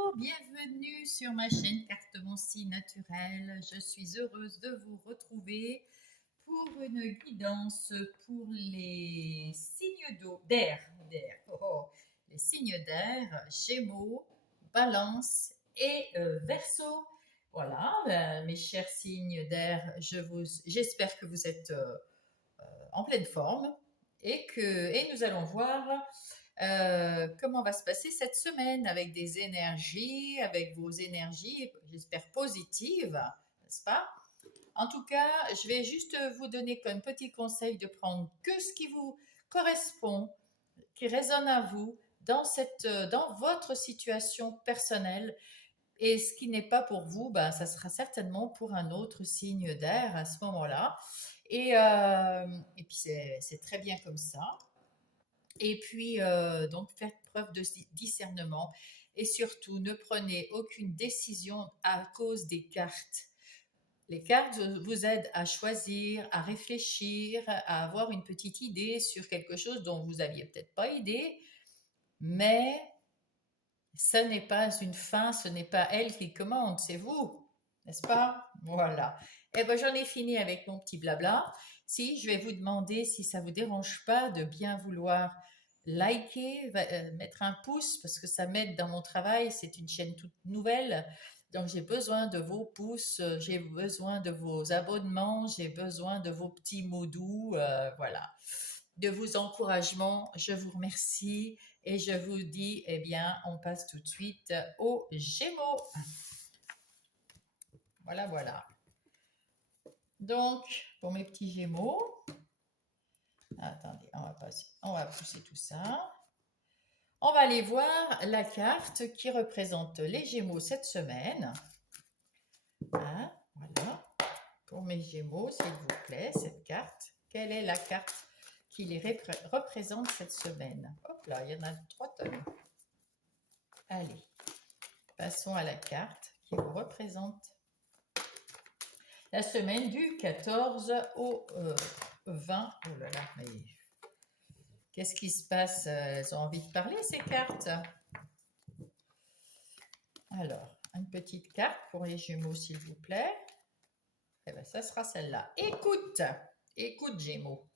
Bonjour, bienvenue sur ma chaîne Carte Mon Signe Naturel. Je suis heureuse de vous retrouver pour une guidance pour les signes d'air. Les signes d'air, Gémeaux, Balance et Verseau. Voilà, mes chers signes d'air, j'espère que vous êtes en pleine forme et nous allons voir comment va se passer cette semaine avec des énergies, avec vos énergies, j'espère positives, n'est-ce pas? En tout cas, je vais juste vous donner comme petit conseil de prendre que ce qui vous correspond, qui résonne à vous dans votre situation personnelle. Et ce qui n'est pas pour vous, ben, ça sera certainement pour un autre signe d'air à ce moment-là. Et puis c'est très bien comme ça. Et puis, donc, faites preuve de discernement et surtout, ne prenez aucune décision à cause des cartes. Les cartes vous aident à choisir, à réfléchir, à avoir une petite idée sur quelque chose dont vous n'aviez peut-être pas idée, mais ce n'est pas une fin, ce n'est pas elle qui commande, c'est vous, n'est-ce pas? Voilà. Eh bien, j'en ai fini avec mon petit blabla. Si, je vais vous demander si ça ne vous dérange pas de bien vouloir liker, mettre un pouce, parce que ça m'aide dans mon travail. C'est une chaîne toute nouvelle. Donc, j'ai besoin de vos pouces, j'ai besoin de vos abonnements, j'ai besoin de vos petits mots doux, voilà. De vos encouragements. Je vous remercie et je vous dis, eh bien, on passe tout de suite aux Gémeaux. Voilà, voilà. Donc, pour mes petits Gémeaux, attendez, on va pousser tout ça. On va aller voir la carte qui représente les Gémeaux cette semaine. Hein, voilà. Pour mes Gémeaux, s'il vous plaît, cette carte. Quelle est la carte qui les représente cette semaine? Hop là, il y en a 3 tonnes. Allez, passons à la carte qui vous représente la semaine du 14 au 20. Oh là là, mais qu'est-ce qui se passe? Elles ont envie de parler, ces cartes. Alors, une petite carte pour les Gémeaux, s'il vous plaît. Eh bien, ça sera celle-là. Écoute Gémeaux.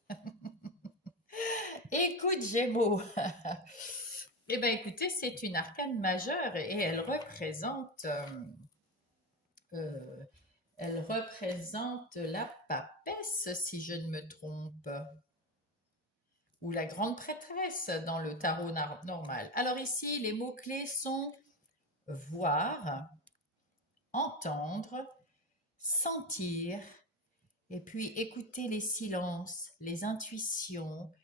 Écoute Gémeaux. Eh bien, écoutez, c'est une arcane majeure et euh, elle représente la papesse, si je ne me trompe, ou la grande prêtresse dans le tarot normal. Alors ici, les mots-clés sont voir, entendre, sentir, et puis écouter les silences, les intuitions,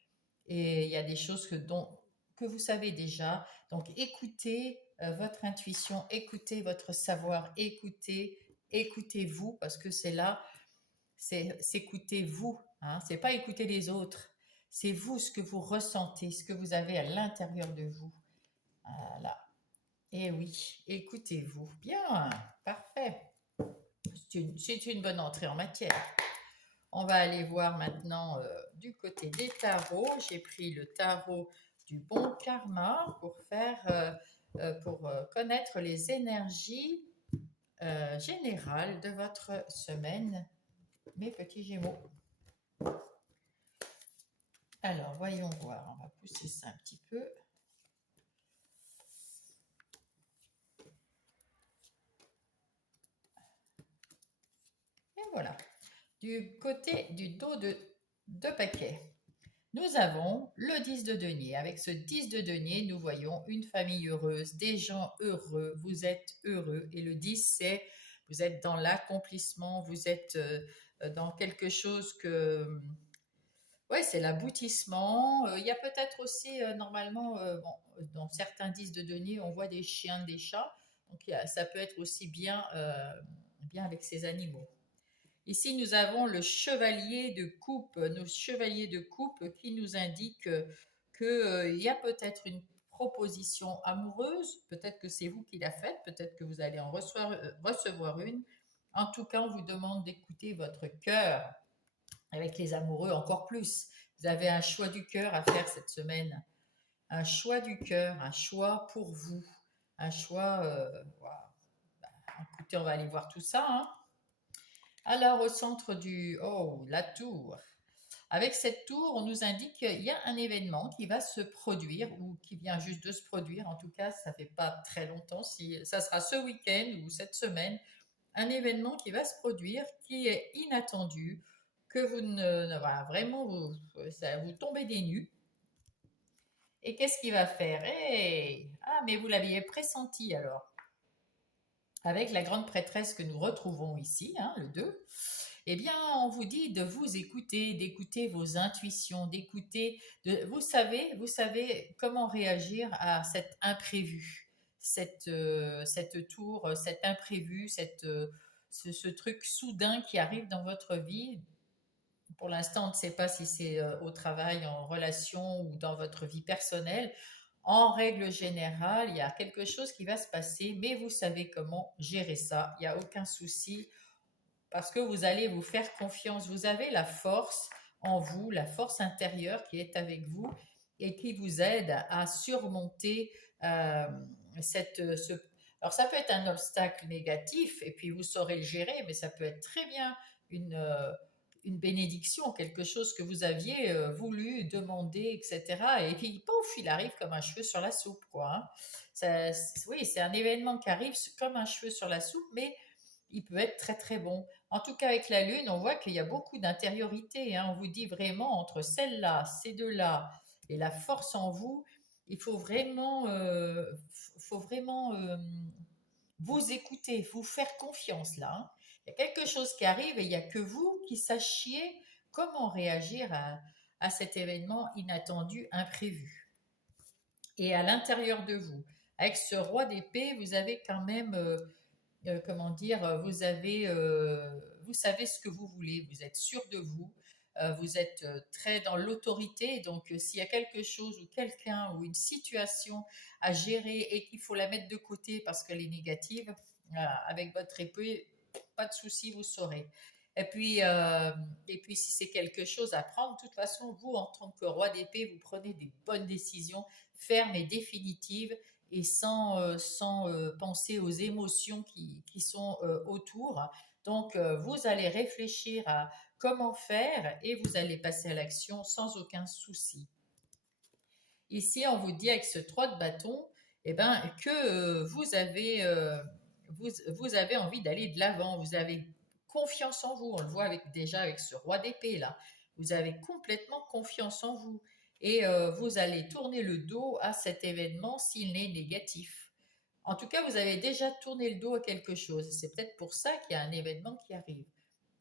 et il y a des choses que vous savez déjà. Donc écoutez votre intuition, écoutez votre savoir, écoutez-vous, parce que c'est là, c'est s'écouter vous, hein, c'est pas écouter les autres, c'est vous, ce que vous ressentez, ce que vous avez à l'intérieur de vous. Voilà. Et oui, écoutez-vous. Bien, parfait. C'est une bonne entrée en matière. On va aller voir maintenant du côté des tarots. J'ai pris le tarot du bon karma pour connaître les énergies générales de votre semaine, mes petits Gémeaux. Alors, voyons voir. On va pousser ça un petit peu. Et voilà. Du côté du dos de deux paquets, nous avons le 10 de denier. Avec ce 10 de denier, nous voyons une famille heureuse, des gens heureux, vous êtes heureux. Et le 10, c'est vous êtes dans l'accomplissement, vous êtes dans quelque chose que... Ouais, c'est l'aboutissement. Il y a peut-être aussi, normalement, bon, dans certains 10 de denier, on voit des chiens, des chats. Donc, ça peut être aussi bien avec ces animaux. Ici, nous avons le chevalier de coupe, nos chevaliers de coupe qui nous indiquent qu'il y a peut-être une proposition amoureuse, peut-être que c'est vous qui la faites, peut-être que vous allez en recevoir une. En tout cas, on vous demande d'écouter votre cœur. Avec les amoureux, encore plus. Vous avez un choix du cœur à faire cette semaine. Un choix du cœur, un choix pour vous. un choix. Voilà. Écoutez, on va aller voir tout ça, hein. Alors, au centre du... Oh, la tour. Avec cette tour, on nous indique qu'il y a un événement qui va se produire ou qui vient juste de se produire. En tout cas, ça ne fait pas très longtemps. Si ça sera ce week-end ou cette semaine, un événement qui va se produire, qui est inattendu, que vous voilà, vraiment, vous tombez des nues. Et qu'est-ce qu'il va faire? Ah, mais vous l'aviez pressenti alors. Avec la grande prêtresse que nous retrouvons ici, hein, le 2. Eh bien, on vous dit de vous écouter, d'écouter vos intuitions, d'écouter, vous savez comment réagir à cet imprévu, cette tour, cet imprévu, ce truc soudain qui arrive dans votre vie. Pour l'instant, on ne sait pas si c'est au travail, en relation ou dans votre vie personnelle. En règle générale, il y a quelque chose qui va se passer, mais vous savez comment gérer ça. Il n'y a aucun souci parce que vous allez vous faire confiance. Vous avez la force en vous, la force intérieure qui est avec vous et qui vous aide à surmonter euh, ce... Alors ça peut être un obstacle négatif et puis vous saurez le gérer, mais ça peut être très bien une, euh, une bénédiction, quelque chose que vous aviez voulu, demander, etc. Et puis pouf, il arrive comme un cheveu sur la soupe, quoi, hein. Oui, c'est un événement qui arrive comme un cheveu sur la soupe, mais il peut être très très bon. En tout cas, avec la Lune, on voit qu'il y a beaucoup d'intériorité, hein. On vous dit vraiment entre celle-là, ces deux-là, et la force en vous, il faut vraiment vous écouter, vous faire confiance là, hein. Il y a quelque chose qui arrive et il n'y a que vous qui sachiez comment réagir à cet événement inattendu, imprévu. Et à l'intérieur de vous, avec ce roi d'épée, vous avez quand même comment dire, vous savez ce que vous voulez, vous êtes sûr de vous, vous êtes très dans l'autorité, donc s'il y a quelque chose ou quelqu'un ou une situation à gérer et qu'il faut la mettre de côté parce qu'elle est négative, avec votre épée, pas de souci, vous saurez. Et puis si c'est quelque chose à prendre, de toute façon, vous, en tant que roi d'épée, vous prenez des bonnes décisions fermes et définitives et sans penser aux émotions qui sont autour. Donc, vous allez réfléchir à comment faire et vous allez passer à l'action sans aucun souci. Ici, on vous dit avec ce 3 de bâton, eh ben, que vous avez envie d'aller de l'avant, vous avez confiance en vous, on le voit déjà avec ce roi d'épée là, vous avez complètement confiance en vous et vous allez tourner le dos à cet événement s'il est négatif. En tout cas, vous avez déjà tourné le dos à quelque chose. C'est peut-être pour ça qu'il y a un événement qui arrive.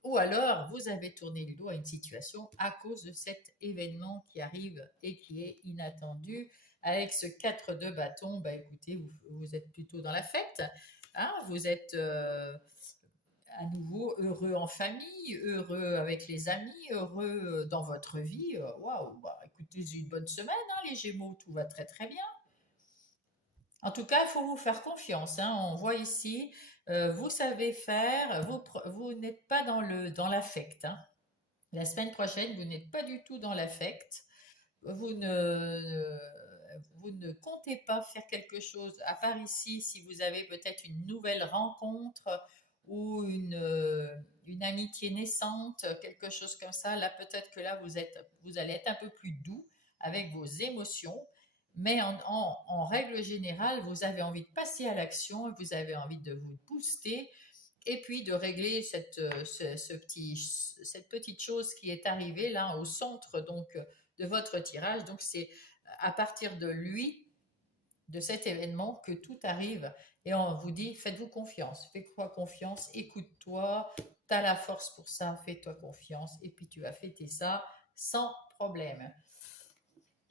Ou alors, vous avez tourné le dos à une situation à cause de cet événement qui arrive et qui est inattendu. Avec ce 4 de bâton, bah écoutez, vous êtes plutôt dans la fête, hein. Vous êtes à nouveau heureux en famille, heureux avec les amis, heureux dans votre vie. Waouh, bah, écoutez, c'est une bonne semaine, hein, les Gémeaux, tout va très très bien. En tout cas, il faut vous faire confiance, hein. On voit ici, vous savez faire, vous n'êtes pas dans l'affect, hein. La semaine prochaine, vous n'êtes pas du tout dans l'affect. Vous ne, vous ne comptez pas faire quelque chose, à part ici, si vous avez peut-être une nouvelle rencontre ou une amitié naissante, quelque chose comme ça. Là, peut-être que là, vous allez être un peu plus doux avec vos émotions. Mais en règle générale, vous avez envie de passer à l'action, vous avez envie de vous booster et puis de régler cette petite chose qui est arrivée là au centre donc de votre tirage. Donc c'est à partir de lui, de cet événement, que tout arrive et on vous dit faites-vous confiance, fais-toi confiance, écoute-toi, tu as la force pour ça, fais-toi confiance et puis tu vas fêter ça sans problème.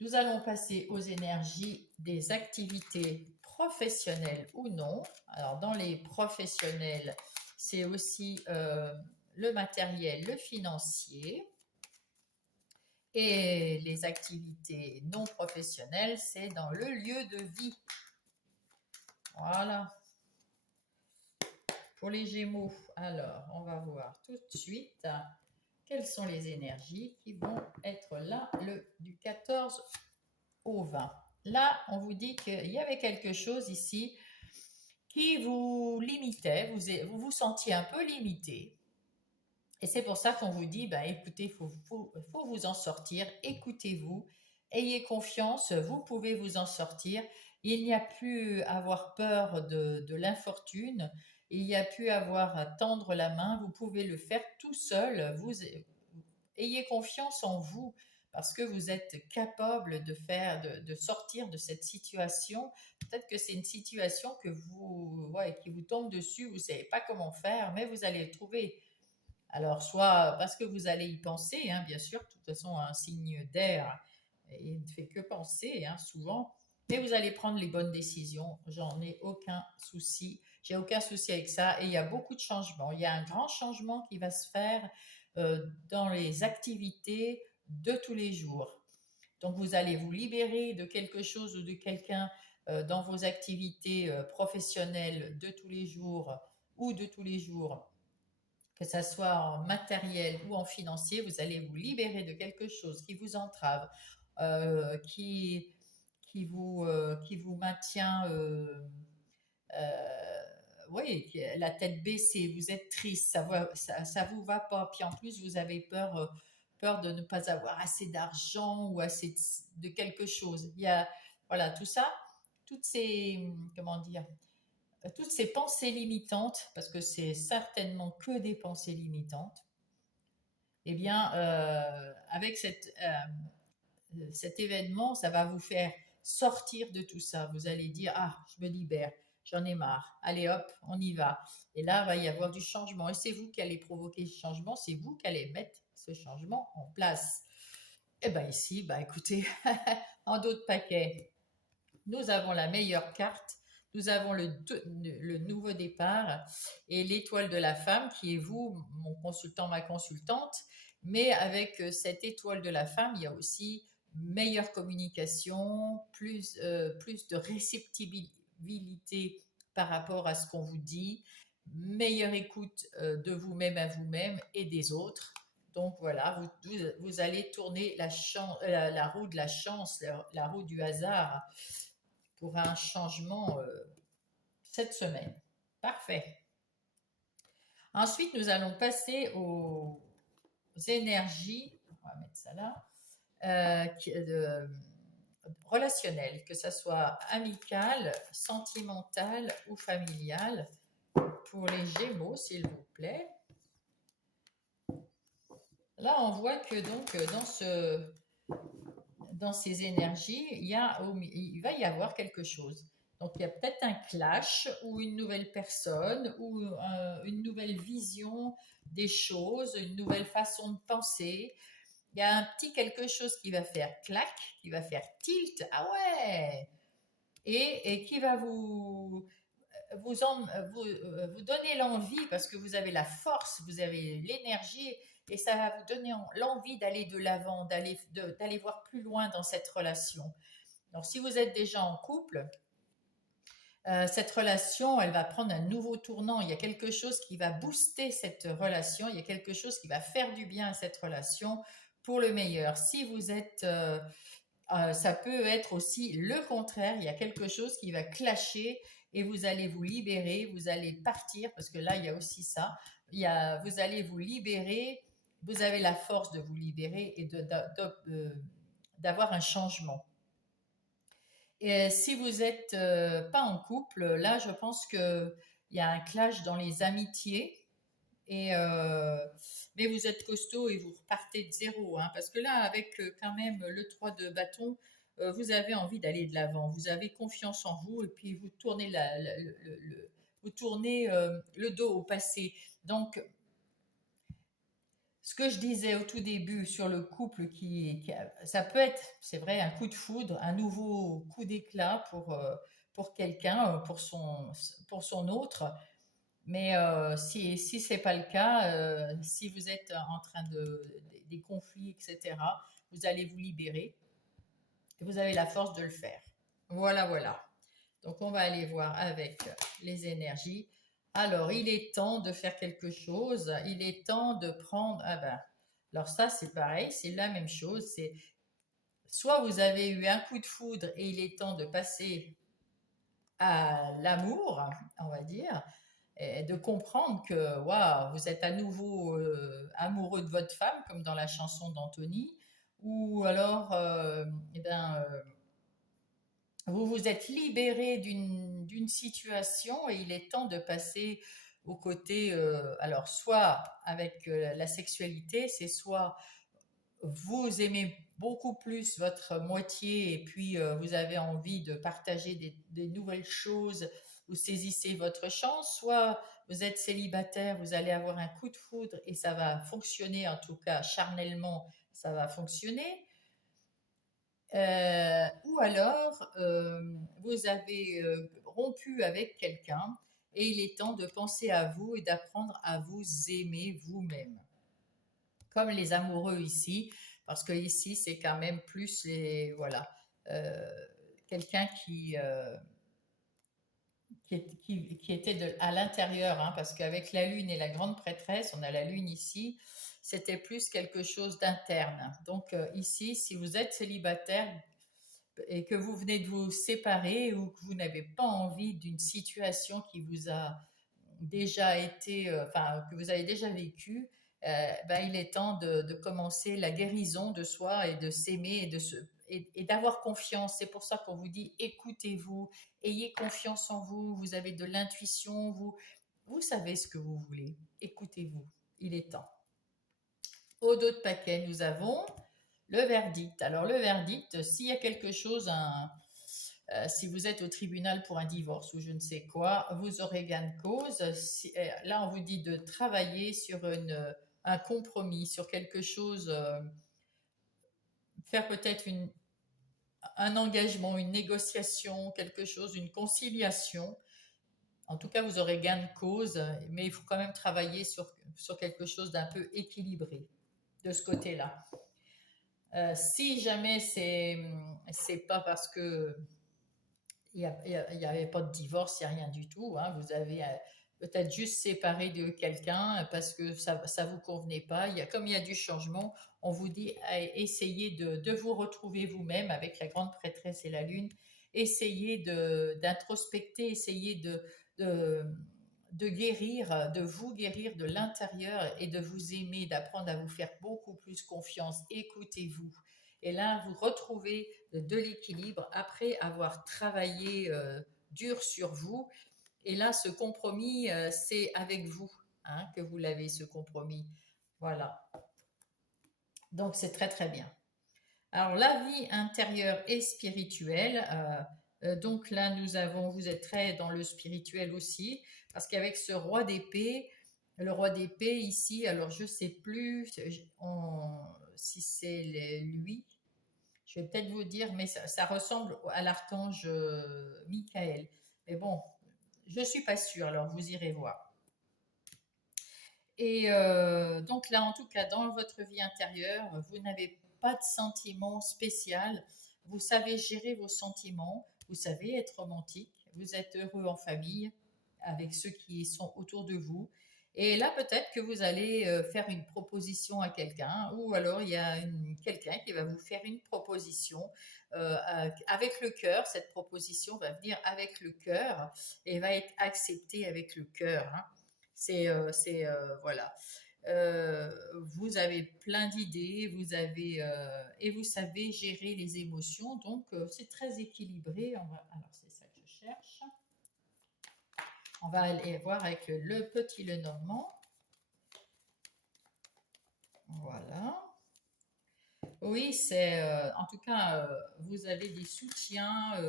Nous allons passer aux énergies des activités professionnelles ou non. Alors dans les professionnels, c'est aussi le matériel, le financier. Et les activités non professionnelles, c'est dans le lieu de vie. Voilà. Pour les Gémeaux, alors, on va voir tout de suite quelles sont les énergies qui vont être là du 14 au 20. Là, on vous dit qu'il y avait quelque chose ici qui vous limitait, vous vous sentiez un peu limité. Et c'est pour ça qu'on vous dit, bah, écoutez, faut vous en sortir, écoutez-vous, ayez confiance, vous pouvez vous en sortir. Il n'y a plus à avoir peur de l'infortune, il n'y a plus à avoir à tendre la main, vous pouvez le faire tout seul, ayez confiance en vous parce que vous êtes capable de sortir de cette situation. Peut-être que c'est une situation qui vous tombe dessus, vous ne savez pas comment faire, mais vous allez le trouver. Alors, soit parce que vous allez y penser, hein, bien sûr, de toute façon, un signe d'air, il ne fait que penser, hein, souvent, mais vous allez prendre les bonnes décisions. J'en ai aucun souci. J'ai aucun souci avec ça. Et il y a beaucoup de changements. Il y a un grand changement qui va se faire dans les activités de tous les jours. Donc, vous allez vous libérer de quelque chose ou de quelqu'un dans vos activités professionnelles de tous les jours ou de tous les jours, que ça soit en matériel ou en financier, vous allez vous libérer de quelque chose qui vous entrave, euh, qui, qui vous maintient, oui, la tête baissée, vous êtes triste, ça vous va pas. Puis en plus, vous avez peur de ne pas avoir assez d'argent ou assez de quelque chose. Il y a, voilà, tout ça, toutes ces, comment dire, toutes ces pensées limitantes, parce que c'est certainement que des pensées limitantes, eh bien, avec cet événement, ça va vous faire sortir de tout ça. Vous allez dire, ah, je me libère, j'en ai marre, allez hop, on y va. Et là, il va y avoir du changement. Et c'est vous qui allez provoquer ce changement, c'est vous qui allez mettre ce changement en place. Et bien ici, bah écoutez, en d'autres paquets, nous avons la meilleure carte, nous avons le nouveau départ et l'étoile de la femme qui est vous, mon consultant, ma consultante. Mais avec cette étoile de la femme, il y a aussi meilleure communication, plus de réceptibilité par rapport à ce qu'on vous dit, meilleure écoute de vous-même à vous-même et des autres. Donc voilà, vous allez tourner la roue de la chance, la roue du hasard pour un changement cette semaine. Parfait. Ensuite, nous allons passer aux énergies, on va mettre ça là, relationnelles, que ce soit amicales, sentimentales ou familiales. Pour les Gémeaux, s'il vous plaît. Là, on voit que donc dans ces énergies, il va y avoir quelque chose. Donc, il y a peut-être un clash ou une nouvelle personne ou une nouvelle vision des choses, une nouvelle façon de penser. Il y a un petit quelque chose qui va faire clac, qui va faire tilt. Ah ouais! Et qui va vous donner l'envie parce que vous avez la force, vous avez l'énergie et ça va vous donner l'envie d'aller de l'avant, d'aller voir plus loin dans cette relation. Donc, si vous êtes déjà en couple, cette relation, elle va prendre un nouveau tournant. Il y a quelque chose qui va booster cette relation. Il y a quelque chose qui va faire du bien à cette relation pour le meilleur. Si vous êtes, ça peut être aussi le contraire. Il y a quelque chose qui va clasher et vous allez vous libérer, vous allez partir parce que là, il y a aussi ça. Vous allez vous libérer. Vous avez la force de vous libérer et d'avoir un changement. Et si vous n'êtes pas en couple, là, je pense qu'il y a un clash dans les amitiés. Et, mais vous êtes costaud et vous repartez de zéro. Hein, parce que là, avec quand même le 3 de bâton, vous avez envie d'aller de l'avant. Vous avez confiance en vous et puis vous tournez, vous tournez le dos au passé. Donc, ce que je disais au tout début sur le couple ça peut être, c'est vrai, un coup de foudre, un nouveau coup d'éclat pour quelqu'un, pour son autre. Mais si ce n'est pas le cas, si vous êtes en train des conflits, etc., vous allez vous libérer et vous avez la force de le faire. Voilà, voilà. Donc, on va aller voir avec les énergies. Alors, il est temps de faire quelque chose. Il est temps de prendre. Ah ben, alors ça, c'est pareil, c'est la même chose. C'est soit vous avez eu un coup de foudre et il est temps de passer à l'amour, on va dire, et de comprendre que waouh, vous êtes à nouveau amoureux de votre femme, comme dans la chanson d'Anthony, ou alors eh ben, vous vous êtes libéré d'une situation et il est temps de passer au côté, alors soit avec la sexualité, c'est soit vous aimez beaucoup plus votre moitié et puis vous avez envie de partager des nouvelles choses, vous saisissez votre chance, soit vous êtes célibataire, vous allez avoir un coup de foudre et ça va fonctionner, en tout cas charnellement, ça va fonctionner. Ou alors, vous avez rompu avec quelqu'un et il est temps de penser à vous et d'apprendre à vous aimer vous-même. Comme les amoureux ici, parce que ici, c'est quand même plus les, voilà, euh, quelqu'un qui était à l'intérieur, hein, parce qu'avec la lune et la grande prêtresse, on a la lune ici, c'était plus quelque chose d'interne. Donc ici, si vous êtes célibataire, et que vous venez de vous séparer ou que vous n'avez pas envie d'une situation qui vous a déjà été, enfin, que vous avez déjà vécu, ben, il est temps de commencer la guérison de soi et de s'aimer et d'avoir confiance. C'est pour ça qu'on vous dit écoutez-vous, ayez confiance en vous, vous avez de l'intuition, vous savez ce que vous voulez. Écoutez-vous, il est temps. Au dos de paquet, nous avons le verdict. Alors le verdict, s'il y a quelque chose, si vous êtes au tribunal pour un divorce ou je ne sais quoi, vous aurez gain de cause. Là, on vous dit de travailler sur un compromis, sur quelque chose, faire peut-être un engagement, une négociation, quelque chose, une conciliation. En tout cas, vous aurez gain de cause, mais il faut quand même travailler sur quelque chose d'un peu équilibré de ce côté-là. Si jamais c'est pas parce que il y avait pas de divorce, il n'y a rien du tout, hein, vous avez peut-être juste séparé de quelqu'un parce que ça vous convenait pas. Comme il y a du changement, on vous dit essayez de vous retrouver vous-même avec la grande prêtresse et la lune. Essayez d'introspecter, essayez de, de guérir, de vous guérir de l'intérieur et de vous aimer, d'apprendre à vous faire beaucoup plus confiance. Écoutez-vous. Et là, vous retrouvez de l'équilibre après avoir travaillé dur sur vous. Et là, ce compromis, c'est avec vous, hein, que vous l'avez, ce compromis. Voilà. Donc, c'est très, très bien. Alors, la vie intérieure et spirituelle. Donc là, vous êtes très dans le spirituel aussi, parce qu'avec ce roi d'épée, le roi d'épée ici, alors je ne sais plus si c'est lui, je vais peut-être vous dire, mais ça ressemble à l'archange Michael. Mais bon, je ne suis pas sûre, alors vous irez voir. Et donc là, en tout cas, dans votre vie intérieure, vous n'avez pas de sentiment spécial. Vous savez gérer vos sentiments, vous savez être romantique, vous êtes heureux en famille avec ceux qui sont autour de vous. Et là, peut-être que vous allez faire une proposition à quelqu'un, ou alors il y a quelqu'un qui va vous faire une proposition avec le cœur. Cette proposition va venir avec le cœur et va être acceptée avec le cœur, hein. Voilà. Vous avez plein d'idées, et vous savez gérer les émotions, donc c'est très équilibré. Alors c'est ça que je cherche. On va aller voir avec le petit Lenormand. Voilà. Oui, en tout cas, vous avez des soutiens.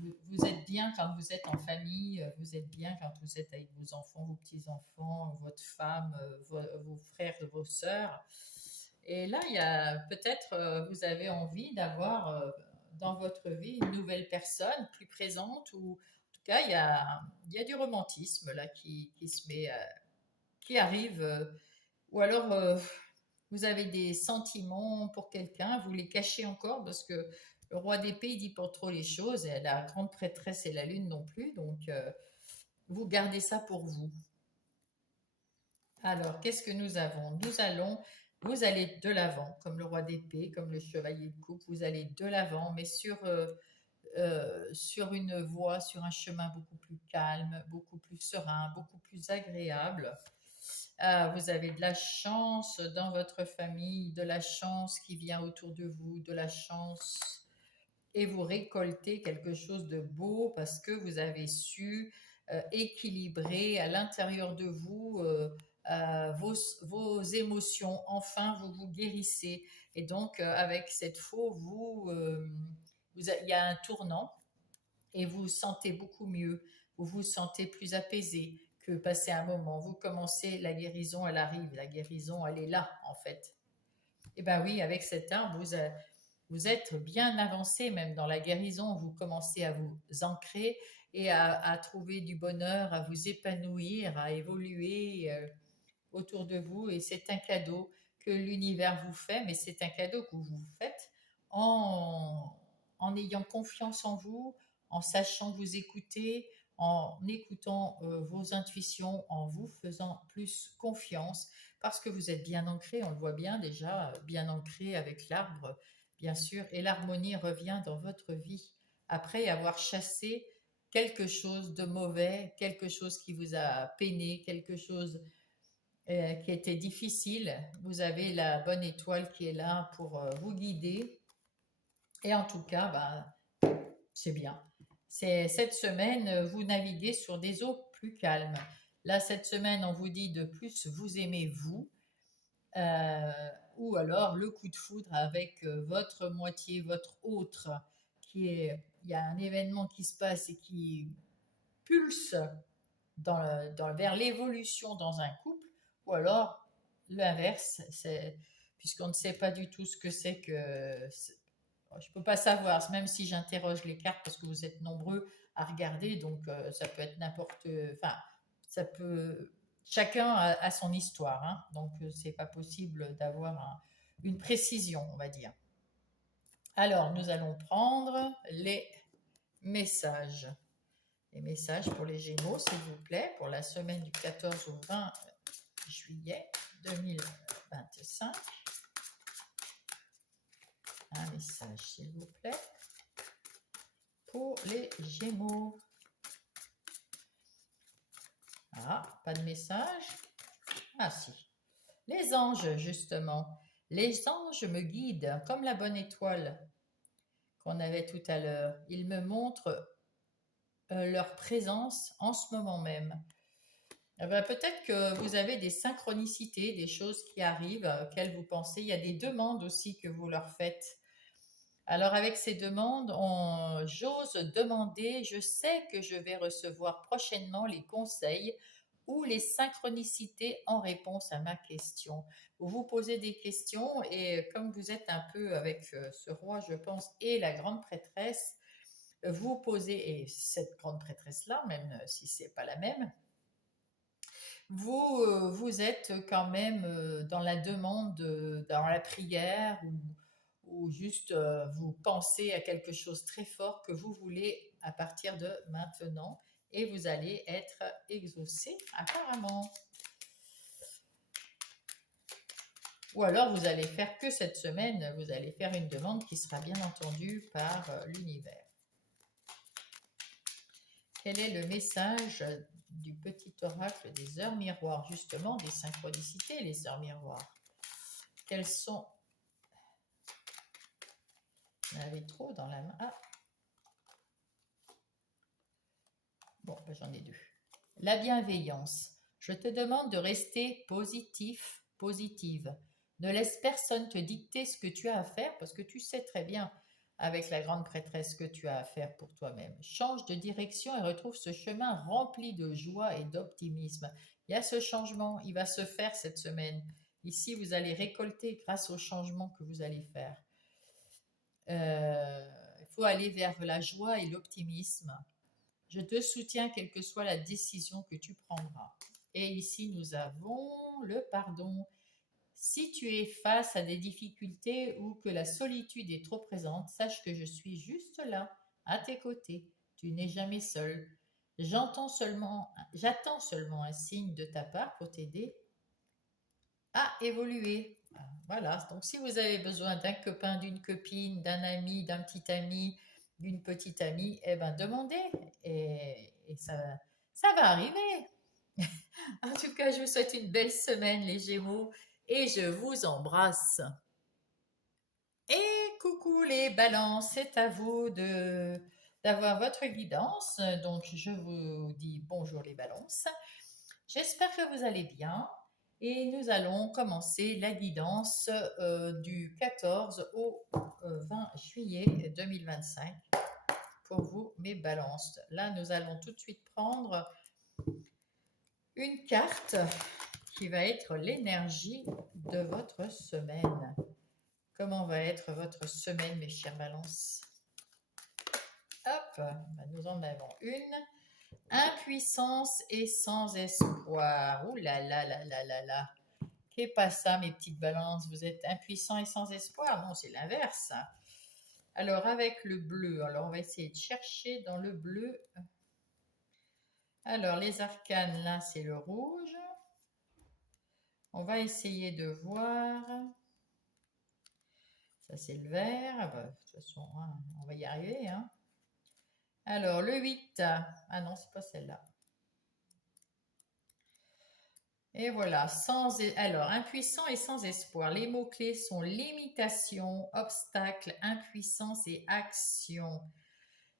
Vous êtes bien quand vous êtes en famille, vous êtes bien quand vous êtes avec vos enfants, vos petits-enfants, votre femme, vos frères, vos sœurs. Et là, il y a peut-être, vous avez envie d'avoir dans votre vie une nouvelle personne plus présente, ou en tout cas, il y a du romantisme là qui se met, qui arrive, ou alors vous avez des sentiments pour quelqu'un, vous les cachez encore parce que le roi d'épée, il dit pas trop les choses, et la grande prêtresse et la lune non plus, donc vous gardez ça pour vous. Alors, qu'est-ce que nous avons? Vous allez de l'avant, comme le roi d'épée, comme le chevalier de coupe, vous allez de l'avant, mais sur une voie, sur un chemin beaucoup plus calme, beaucoup plus serein, beaucoup plus agréable. Vous avez de la chance dans votre famille, de la chance qui vient autour de vous, de la chance et vous récoltez quelque chose de beau parce que vous avez su équilibrer à l'intérieur de vous vos émotions. Enfin, vous vous guérissez. Et donc, avec cette faux, il y a un tournant et vous vous sentez beaucoup mieux. Vous vous sentez plus apaisé que passer un moment. Vous commencez, la guérison, elle arrive. La guérison, elle est là, en fait. Eh bien oui, avec cet arbre, vous êtes bien avancé même dans la guérison. Vous commencez à vous ancrer et à trouver du bonheur, à vous épanouir, à évoluer autour de vous. Et c'est un cadeau que l'univers vous fait, mais c'est un cadeau que vous vous faites en, en ayant confiance en vous, en sachant vous écouter, en écoutant vos intuitions, en vous faisant plus confiance, parce que vous êtes bien ancré, on le voit bien déjà, bien ancré avec l'arbre, bien sûr, et l'harmonie revient dans votre vie après avoir chassé quelque chose de mauvais, quelque chose qui vous a peiné, quelque chose qui était difficile. Vous avez la bonne étoile qui est là pour vous guider. Et en tout cas, c'est bien. Cette semaine, vous naviguez sur des eaux plus calmes. Là, cette semaine, on vous dit de plus vous aimer vous, euh, ou alors le coup de foudre avec votre moitié, votre autre, il y a un événement qui se passe et qui pulse vers l'évolution dans un couple, ou alors l'inverse, puisqu'on ne sait pas du tout ce que c'est que... Je ne peux pas savoir, même si j'interroge les cartes, parce que vous êtes nombreux à regarder, donc ça peut être n'importe... Enfin, ça peut... Chacun a son histoire, hein, donc c'est pas possible d'avoir une précision, on va dire. Alors, nous allons prendre les messages. Les messages pour les Gémeaux, s'il vous plaît, pour la semaine du 14 au 20 juillet 2025. Un message, s'il vous plaît, pour les Gémeaux. Ah, pas de message. Ah si. Les anges, justement. Les anges me guident comme la bonne étoile qu'on avait tout à l'heure. Ils me montrent leur présence en ce moment même. Eh ben, peut-être que vous avez des synchronicités, des choses qui arrivent auxquelles vous pensez. Il y a des demandes aussi que vous leur faites. Alors avec ces demandes, j'ose demander, je sais que je vais recevoir prochainement les conseils ou les synchronicités en réponse à ma question. Vous vous posez des questions et comme vous êtes un peu avec ce roi, je pense, et la grande prêtresse, vous posez, et cette grande prêtresse-là, même si c'est pas la même, vous êtes quand même dans la demande, dans la prière, ou juste vous pensez à quelque chose très fort que vous voulez à partir de maintenant et vous allez être exaucé apparemment. Ou alors vous allez faire que cette semaine, vous allez faire une demande qui sera bien entendue par l'univers. Quel est le message du petit oracle des heures miroirs, justement des synchronicités, les heures miroirs? Quelles sont... Il y en avait trop dans la main. Ah. Bon, j'en ai deux. La bienveillance. Je te demande de rester positif, positive. Ne laisse personne te dicter ce que tu as à faire parce que tu sais très bien avec la grande prêtresse ce que tu as à faire pour toi-même. Change de direction et retrouve ce chemin rempli de joie et d'optimisme. Il y a ce changement, il va se faire cette semaine. Ici, vous allez récolter grâce au changement que vous allez faire. Il faut aller vers la joie et l'optimisme. Je te soutiens quelle que soit la décision que tu prendras. Et ici, nous avons le pardon. Si tu es face à des difficultés ou que la solitude est trop présente, sache que je suis juste là, à tes côtés. Tu n'es jamais seul. J'attends seulement un signe de ta part pour t'aider à évoluer. Voilà, donc si vous avez besoin d'un copain, d'une copine, d'un ami, d'un petit ami, d'une petite amie, eh ben demandez et ça va arriver. En tout cas, je vous souhaite une belle semaine, les Gémeaux, et je vous embrasse. Et coucou les balances, c'est à vous d'avoir votre guidance. Donc, je vous dis bonjour les balances. J'espère que vous allez bien. Et nous allons commencer la guidance du 14 au 20 juillet 2025 pour vous, mes balances. Là, nous allons tout de suite prendre une carte qui va être l'énergie de votre semaine. Comment va être votre semaine, mes chères balances? Hop, nous en avons une. Impuissance et sans espoir. Ouh là là là là là là. Qu'est pas ça, mes petites balances? Vous êtes impuissant et sans espoir? Non, c'est l'inverse. Alors, avec le bleu, alors on va essayer de chercher dans le bleu. Alors, les arcanes, là, c'est le rouge. On va essayer de voir. Ça, c'est le vert. Ah bah, de toute façon, hein, on va y arriver. Hein. Alors, le 8. Ah non, c'est pas celle-là. Et voilà, alors, impuissant et sans espoir. Les mots-clés sont limitation, obstacle, impuissance et action.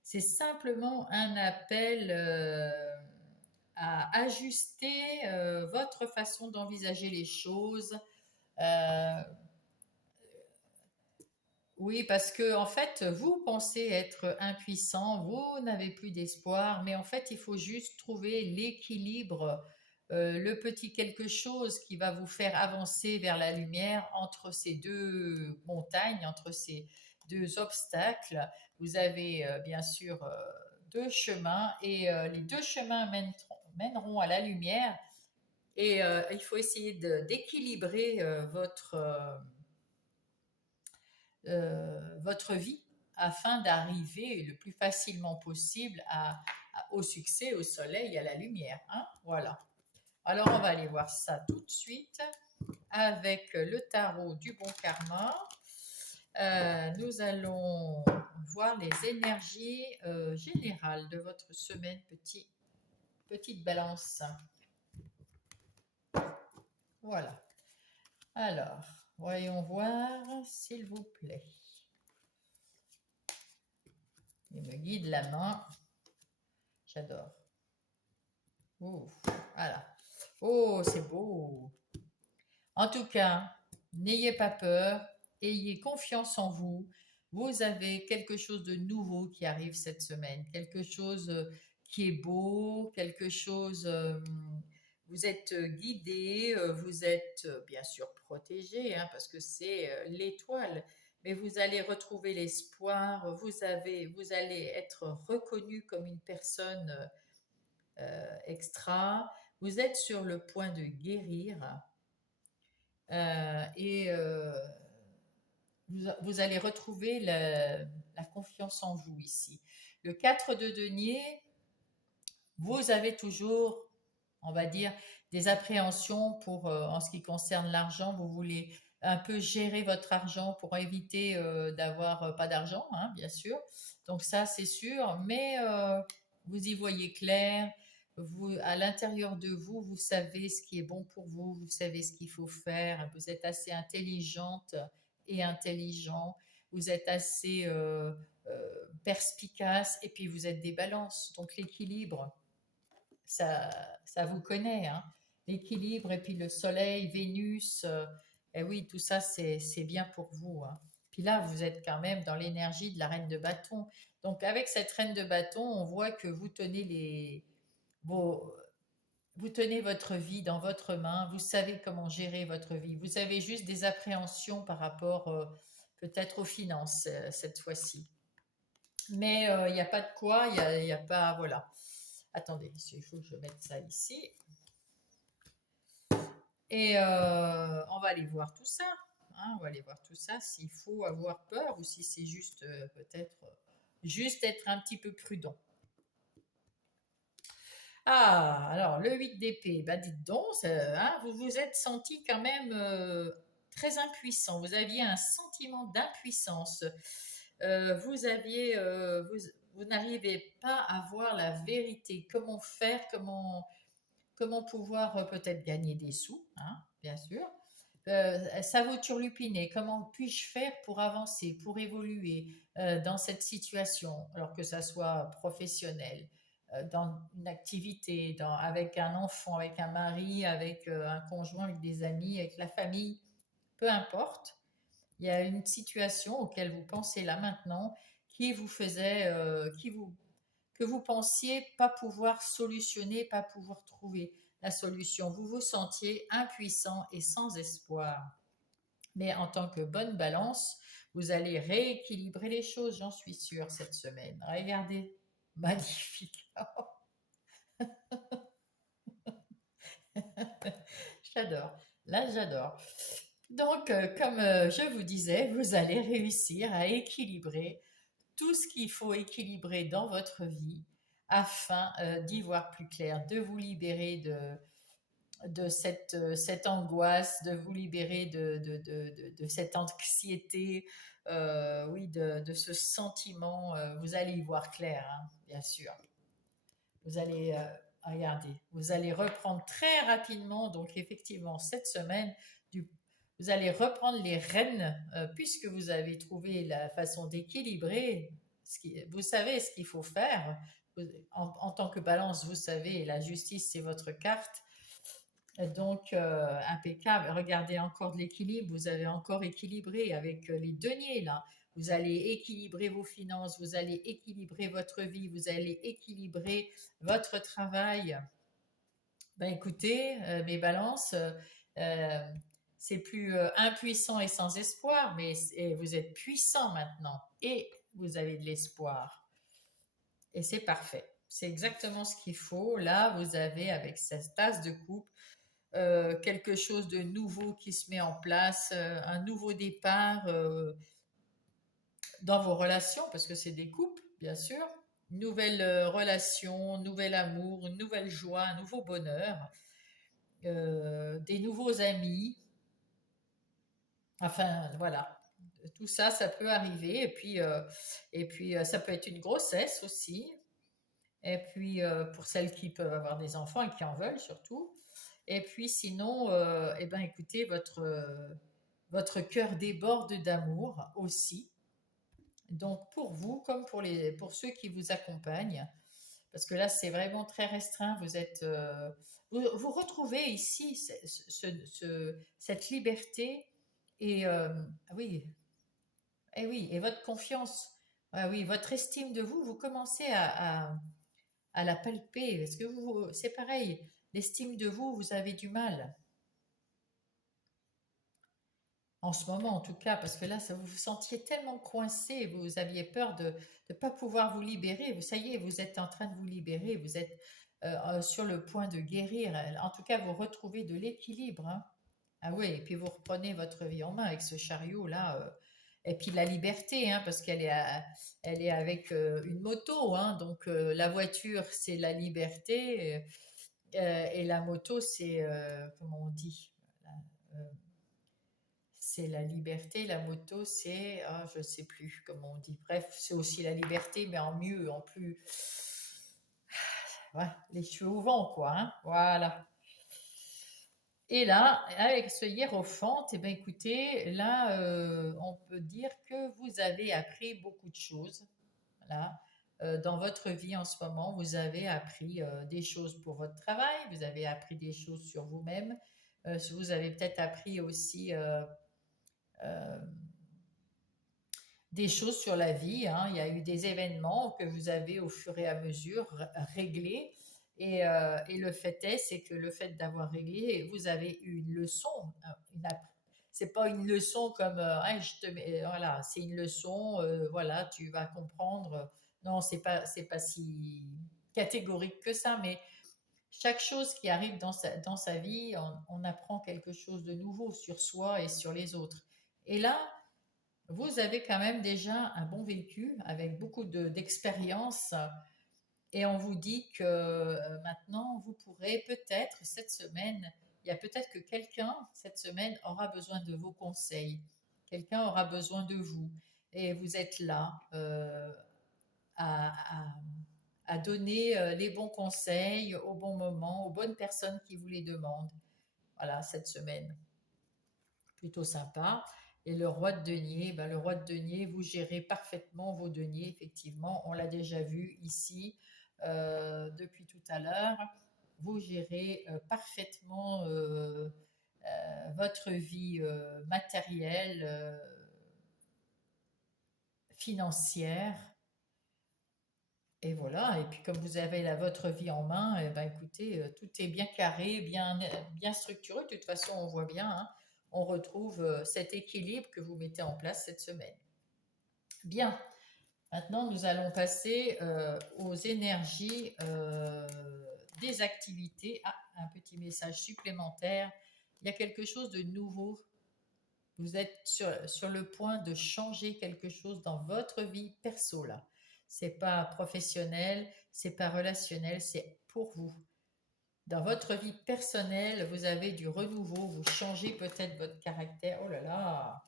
C'est simplement un appel à ajuster votre façon d'envisager les choses. Oui, parce que en fait, vous pensez être impuissant, vous n'avez plus d'espoir, mais en fait, il faut juste trouver l'équilibre, le petit quelque chose qui va vous faire avancer vers la lumière entre ces deux montagnes, entre ces deux obstacles. Vous avez bien sûr deux chemins et les deux chemins mèneront à la lumière et il faut essayer d'équilibrer votre vie afin d'arriver le plus facilement possible au succès, au soleil, à la lumière. Hein. Voilà. Alors, on va aller voir ça tout de suite avec le tarot du bon karma. Nous allons voir les énergies générales de votre semaine, petite balance. Voilà. Alors, voyons voir, s'il vous plaît. Il me guide la main. J'adore. Oh, voilà. Oh, c'est beau. En tout cas, n'ayez pas peur. Ayez confiance en vous. Vous avez quelque chose de nouveau qui arrive cette semaine. Quelque chose qui est beau. Quelque chose... vous êtes guidé. Vous êtes bien sûr protégé hein, parce que c'est l'étoile. Mais vous allez retrouver l'espoir. Vous allez être reconnu comme une personne extra. Vous êtes sur le point de guérir et vous allez retrouver la confiance en vous ici. Le 4 de denier, vous avez toujours, on va dire, des appréhensions en ce qui concerne l'argent. Vous voulez un peu gérer votre argent pour éviter d'avoir pas d'argent, hein, bien sûr. Donc ça, c'est sûr. Mais vous y voyez clair. Vous, à l'intérieur de vous, vous savez ce qui est bon pour vous. Vous savez ce qu'il faut faire. Vous êtes assez intelligente et intelligent. Vous êtes assez perspicace. Et puis, vous êtes des balances. Donc, l'équilibre ça vous connaît, hein. L'équilibre et puis le soleil, Vénus, et oui, tout ça, c'est bien pour vous. Hein. Puis là, vous êtes quand même dans l'énergie de la reine de bâton. Donc, avec cette reine de bâton, on voit que vous tenez vous tenez votre vie dans votre main, vous savez comment gérer votre vie. Vous avez juste des appréhensions par rapport peut-être aux finances cette fois-ci. Mais il n'y a pas de quoi, il y a pas, voilà. Attendez, il faut que je mette ça ici. Et on va aller voir tout ça. Hein, on va aller voir tout ça, s'il faut avoir peur ou si c'est juste peut-être juste être un petit peu prudent. Ah, alors le 8 d'épée, bah dites donc, hein, vous vous êtes senti quand même très impuissant. Vous aviez un sentiment d'impuissance. vous n'arrivez pas à voir la vérité. Comment faire, comment pouvoir peut-être gagner des sous, hein, bien sûr. Ça vous turlupinez. Comment puis-je faire pour avancer, pour évoluer dans cette situation, alors que ça soit professionnel, dans une activité, avec un enfant, avec un mari, avec un conjoint, avec des amis, avec la famille, peu importe. Il y a une situation auquel vous pensez là maintenant qui vous faisait, que vous pensiez pas pouvoir solutionner, pas pouvoir trouver la solution. Vous vous sentiez impuissant et sans espoir. Mais en tant que bonne balance, vous allez rééquilibrer les choses, j'en suis sûre, cette semaine. Regardez, magnifique. J'adore. Là, j'adore. Donc, comme je vous disais, vous allez réussir à équilibrer tout ce qu'il faut équilibrer dans votre vie afin d'y voir plus clair, de vous libérer de cette angoisse, de vous libérer de cette anxiété, oui, de ce sentiment. Vous allez y voir clair, hein, bien sûr. Vous allez regarder, vous allez reprendre très rapidement, donc effectivement, cette semaine, du, vous allez reprendre les rênes, puisque vous avez trouvé la façon d'équilibrer. Vous savez ce qu'il faut faire. En tant que balance, vous savez, la justice, c'est votre carte. Donc, impeccable. Regardez encore de l'équilibre. Vous avez encore équilibré avec les deniers, là. Vous allez équilibrer vos finances, vous allez équilibrer votre vie, vous allez équilibrer votre travail. Ben écoutez, mes balances, euh, c'est plus impuissant et sans espoir, mais vous êtes puissant maintenant et vous avez de l'espoir. Et c'est parfait. C'est exactement ce qu'il faut. Là, vous avez avec cette tasse de coupe quelque chose de nouveau qui se met en place, un nouveau départ dans vos relations, parce que c'est des couples, bien sûr. Nouvelle relation, nouvel amour, une nouvelle joie, un nouveau bonheur, des nouveaux amis. Enfin, voilà. Tout ça, ça peut arriver. Et puis ça peut être une grossesse aussi. Et puis, pour celles qui peuvent avoir des enfants et qui en veulent surtout. Et puis, sinon, eh ben, écoutez, votre cœur déborde d'amour aussi. Donc, pour vous, comme pour ceux qui vous accompagnent, parce que là, c'est vraiment très restreint, vous retrouvez ici cette liberté et, ah oui, et oui, et votre confiance. Ah oui, votre estime de vous, vous commencez à la palper. Parce que c'est pareil, l'estime de vous, vous avez du mal. En ce moment, en tout cas, parce que là, vous vous sentiez tellement coincé, vous aviez peur de ne pas pouvoir vous libérer. Ça y est, vous êtes en train de vous libérer, vous êtes sur le point de guérir. En tout cas, vous retrouvez de l'équilibre, hein. Ah oui, et puis vous reprenez votre vie en main avec ce chariot-là. Et puis la liberté, hein, parce elle est avec une moto, hein, donc la voiture, c'est la liberté, et la moto, c'est, comment on dit, euh, c'est la liberté, la moto, c'est, ah, je ne sais plus comment on dit. Bref, c'est aussi la liberté, mais en mieux, en plus, ouais, les cheveux au vent, quoi, hein, voilà. Et là, avec ce hiérophante, eh ben, écoutez, là, on peut dire que vous avez appris beaucoup de choses. Là, dans votre vie en ce moment, vous avez appris des choses pour votre travail, vous avez appris des choses sur vous-même, vous avez peut-être appris aussi euh, des choses sur la vie, hein. Il y a eu des événements que vous avez au fur et à mesure réglés. Et le fait est, c'est que le fait d'avoir réglé, vous avez eu une leçon. C'est pas une leçon comme ah, voilà, c'est une leçon, voilà, tu vas comprendre. Non, c'est pas si catégorique que ça, mais chaque chose qui arrive dans sa vie, on apprend quelque chose de nouveau sur soi et sur les autres. Et là, vous avez quand même déjà un bon vécu avec beaucoup d'expérience et on vous dit que maintenant, vous pourrez peut-être cette semaine, il y a peut-être que quelqu'un cette semaine aura besoin de vos conseils, quelqu'un aura besoin de vous. et vous êtes là à, à- à donner les bons conseils au bon moment, aux bonnes personnes qui vous les demandent. Voilà, cette semaine, plutôt sympa. Et le roi de denier, ben, le roi de denier, vous gérez parfaitement vos deniers, effectivement. On l'a déjà vu ici depuis tout à l'heure. Vous gérez parfaitement votre vie matérielle, financière. Et voilà, et puis comme vous avez votre vie en main, eh ben, écoutez, tout est bien carré, bien structuré. De toute façon, on voit bien, hein, on retrouve cet équilibre que vous mettez en place cette semaine. Bien, maintenant nous allons passer aux énergies des activités. Ah, un petit message supplémentaire. Il y a quelque chose de nouveau. Vous êtes sur le point de changer quelque chose dans votre vie perso là. C'est pas professionnel, c'est pas relationnel, c'est pour vous. Dans votre vie personnelle, vous avez du renouveau, vous changez peut-être votre caractère. Oh là là,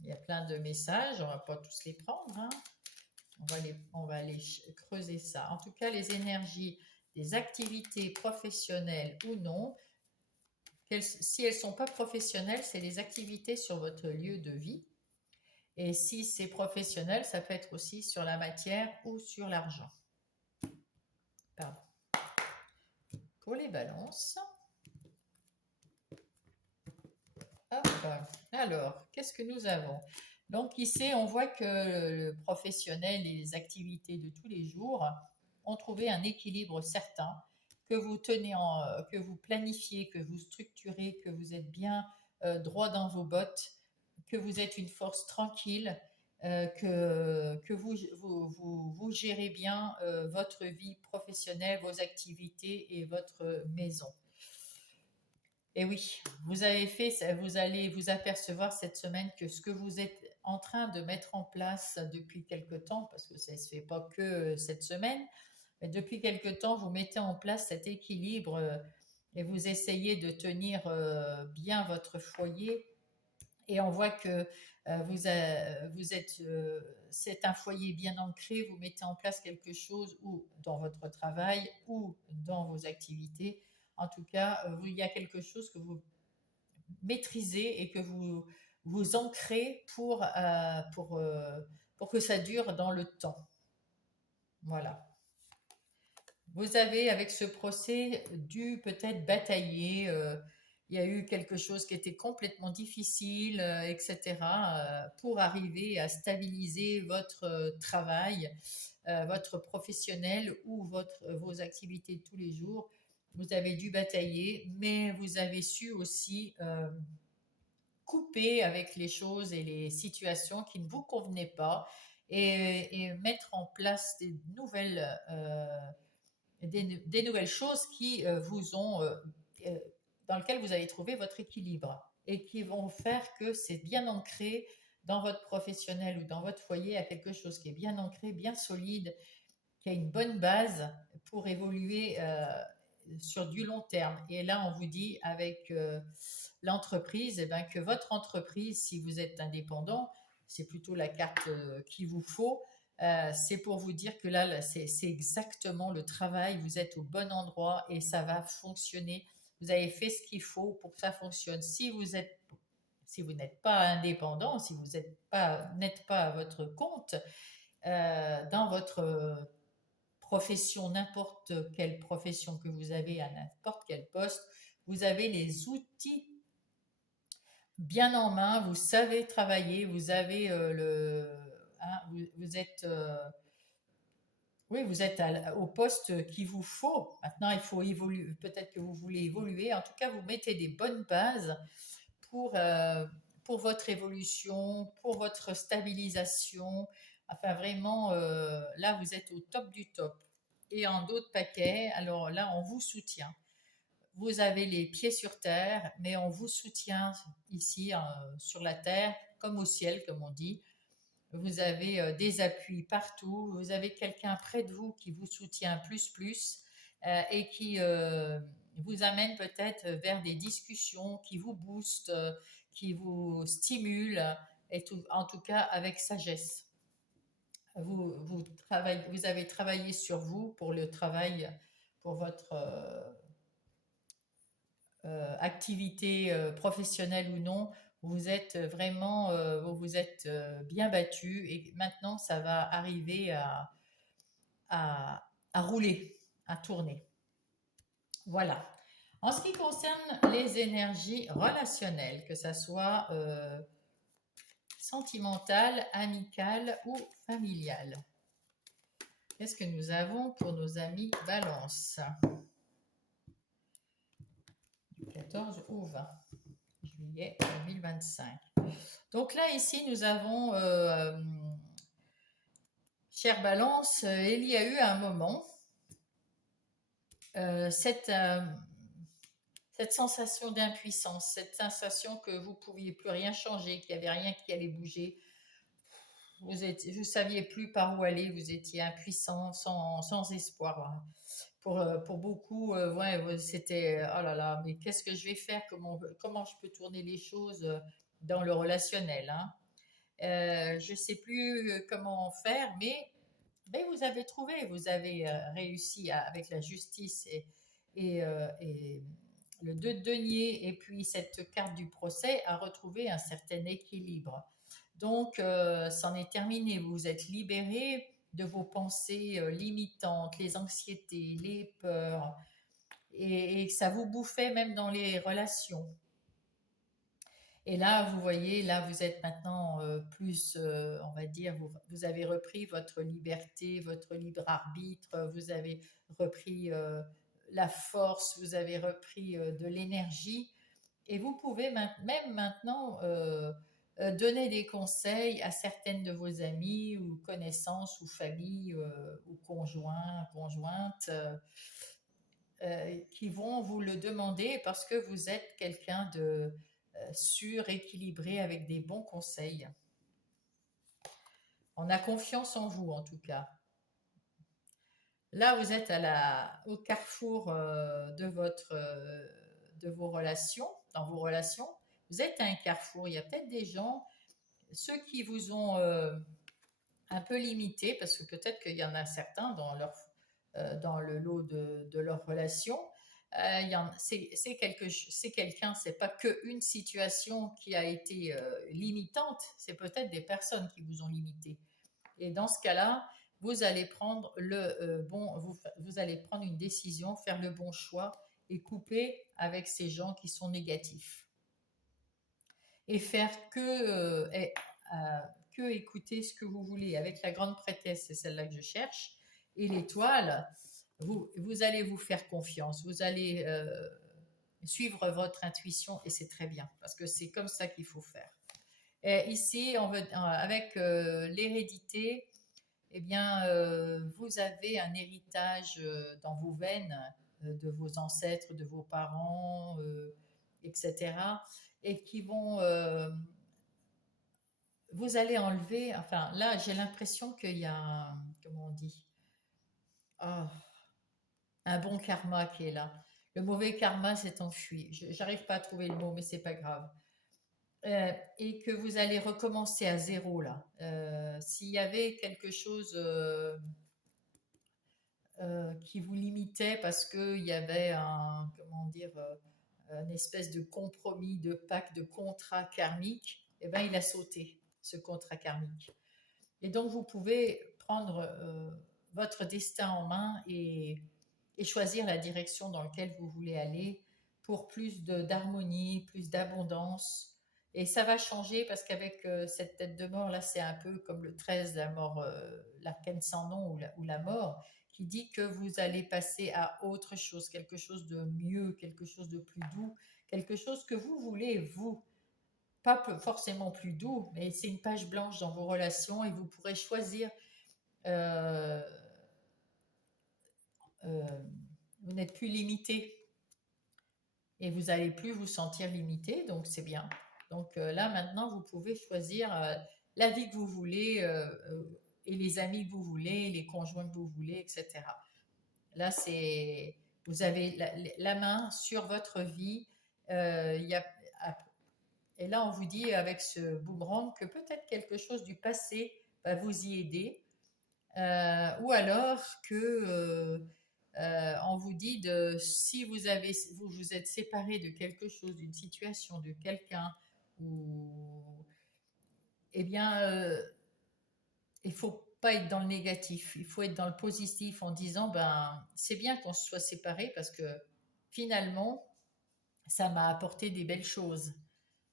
il y a plein de messages, on va pas tous les prendre, hein. On va aller creuser ça. En tout cas, les énergies des activités professionnelles ou non, si elles ne sont pas professionnelles, c'est les activités sur votre lieu de vie. Et si c'est professionnel, ça peut être aussi sur la matière ou sur l'argent. Pardon. Pour les balances. Hop. Alors, qu'est-ce que nous avons? Donc ici, on voit que le professionnel et les activités de tous les jours ont trouvé un équilibre certain, que vous tenez que vous planifiez, que vous structurez, que vous êtes bien droit dans vos bottes, que vous êtes une force tranquille, que vous gérez bien votre vie professionnelle, vos activités et votre maison. Et oui, vous allez vous apercevoir cette semaine que ce que vous êtes en train de mettre en place depuis quelque temps, parce que ça ne se fait pas que cette semaine, mais depuis quelque temps, vous mettez en place cet équilibre et vous essayez de tenir bien votre foyer. Et on voit que c'est un foyer bien ancré, vous mettez en place quelque chose ou dans votre travail ou dans vos activités. En tout cas, il y a quelque chose que vous maîtrisez et que vous ancrez pour que ça dure dans le temps. Voilà. Vous avez, avec ce procès, dû peut-être batailler. Il y a eu quelque chose qui était complètement difficile, etc., pour arriver à stabiliser votre travail, votre professionnel ou vos activités de tous les jours. Vous avez dû batailler, mais vous avez su aussi couper avec les choses et les situations qui ne vous convenaient pas et mettre en place des nouvelles choses qui vous ont, euh, dans lesquelles vous allez trouver votre équilibre et qui vont faire que c'est bien ancré dans votre professionnel ou dans votre foyer, à quelque chose qui est bien ancré, bien solide, qui a une bonne base pour évoluer sur du long terme. Et là, on vous dit avec l'entreprise, eh ben, que votre entreprise, si vous êtes indépendant, c'est plutôt la carte qu'il vous faut. C'est pour vous dire que là, c'est exactement le travail, vous êtes au bon endroit et ça va fonctionner. Vous avez fait ce qu'il faut pour que ça fonctionne. Si vous n'êtes pas indépendant, si vous n'êtes pas à votre compte, dans votre profession, n'importe quelle profession que vous avez à n'importe quel poste, vous avez les outils bien en main, vous savez travailler, vous avez hein, vous êtes oui, vous êtes au poste qu'il vous faut. Maintenant, il faut évoluer. Peut-être que vous voulez évoluer. En tout cas, vous mettez des bonnes bases pour, euh, pour votre évolution, pour votre stabilisation. Enfin, vraiment, là, vous êtes au top du top. Et en d'autres paquets, alors là, on vous soutient. Vous avez les pieds sur terre, mais on vous soutient ici sur la terre, comme au ciel, comme on dit. Vous avez des appuis partout. Vous avez quelqu'un près de vous qui vous soutient plus et qui vous amène peut-être vers des discussions qui vous boostent, qui vous stimulent. et en tout cas avec sagesse. Vous avez travaillé sur vous pour le travail, pour votre activité professionnelle ou non. Vous êtes vraiment, vous vous êtes bien battu et maintenant ça va arriver à rouler, à tourner. Voilà. En ce qui concerne les énergies relationnelles, que ce soit sentimentale, amicale ou familiale. Qu'est-ce que nous avons pour nos amis Balance du 14 au 20 juillet 2025. Donc là, ici, nous avons, chère Balance, il y a eu un moment, cette sensation d'impuissance, cette sensation que vous ne pouviez plus rien changer, qu'il n'y avait rien qui allait bouger. Vous ne saviez plus par où aller, vous étiez impuissant, sans espoir. Pour beaucoup, ouais, c'était oh là là, mais qu'est-ce que je vais faire? Comment je peux tourner les choses dans le relationnel, hein? Je ne sais plus comment faire, mais vous avez trouvé, vous avez réussi avec la justice et le 2 de denier et puis cette carte du procès à retrouver un certain équilibre. Donc, c'en est terminé, vous vous êtes libéré de vos pensées limitantes, les anxiétés, les peurs, et ça vous bouffait même dans les relations. Et là, vous voyez, là, vous êtes maintenant plus, on va dire, vous avez repris votre liberté, votre libre arbitre, vous avez repris la force, vous avez repris de l'énergie, et vous pouvez même maintenant donner des conseils à certaines de vos amies ou connaissances ou familles ou conjoints, conjointes qui vont vous le demander parce que vous êtes quelqu'un de suréquilibré avec des bons conseils. On a confiance en vous en tout cas. Là, vous êtes au carrefour de vos relations, dans vos relations. Vous êtes à un carrefour. Il y a peut-être des gens, ceux qui vous ont un peu limité, parce que peut-être qu'il y en a certains dans le lot de leurs relations. C'est quelqu'un, c'est pas qu'une situation qui a été limitante, c'est peut-être des personnes qui vous ont limité. Et dans ce cas-là, vous allez prendre vous allez prendre une décision, faire le bon choix et couper avec ces gens qui sont négatifs. Et faire que écouter ce que vous voulez. Avec la grande prêtresse, c'est celle-là que je cherche. Et l'étoile, vous allez vous faire confiance. Vous allez suivre votre intuition et c'est très bien parce que c'est comme ça qu'il faut faire. Et ici, avec l'hérédité, eh bien, vous avez un héritage dans vos veines de vos ancêtres, de vos parents, etc. Et qui vont, vous allez enlever, enfin là, j'ai l'impression qu'il y a, comment on dit, oh, un bon karma qui est là. Le mauvais karma s'est enfui. J'arrive pas à trouver le mot, mais c'est pas grave. Et que vous allez recommencer à zéro là. S'il y avait quelque chose qui vous limitait parce qu'il y avait comment dire, une espèce de compromis, de pacte, de contrat karmique, eh ben il a sauté ce contrat karmique. Et donc vous pouvez prendre votre destin en main et choisir la direction dans laquelle vous voulez aller pour plus d'harmonie, plus d'abondance. Et ça va changer parce qu'avec cette tête de mort, là, c'est un peu comme le 13, la mort, l'arcane sans nom ou la mort, qui dit que vous allez passer à autre chose, quelque chose de mieux, quelque chose de plus doux, quelque chose que vous voulez, vous. Pas forcément plus doux, mais c'est une page blanche dans vos relations et vous pourrez choisir. euh, euh, vous n'êtes plus limité et vous n'allez plus vous sentir limité, donc c'est bien. Donc là, maintenant, vous pouvez choisir la vie que vous voulez et les amis que vous voulez, les conjoints que vous voulez, etc. Là, vous avez la main sur votre vie. Il y a Et là, on vous dit avec ce boomerang que peut-être quelque chose du passé va vous y aider. Ou alors que on vous dit de si vous vous êtes séparé de quelque chose, d'une situation, de quelqu'un, ou eh bien, il faut pas être dans le négatif, il faut être dans le positif en disant ben c'est bien qu'on se soit séparés parce que finalement ça m'a apporté des belles choses.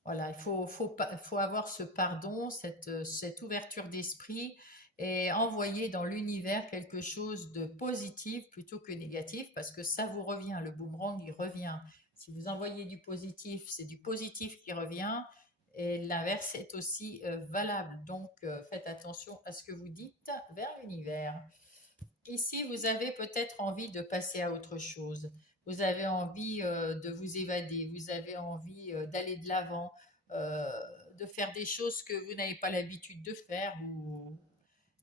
Voilà, faut avoir ce pardon, cette ouverture d'esprit et envoyer dans l'univers quelque chose de positif plutôt que négatif parce que ça vous revient, le boomerang il revient. Si vous envoyez du positif, c'est du positif qui revient et l'inverse est aussi valable. Donc faites attention à ce que vous dites vers l'univers. Ici, vous avez peut-être envie de passer à autre chose. Vous avez envie de vous évader, vous avez envie d'aller de l'avant, euh, de faire des choses que vous n'avez pas l'habitude de faire ou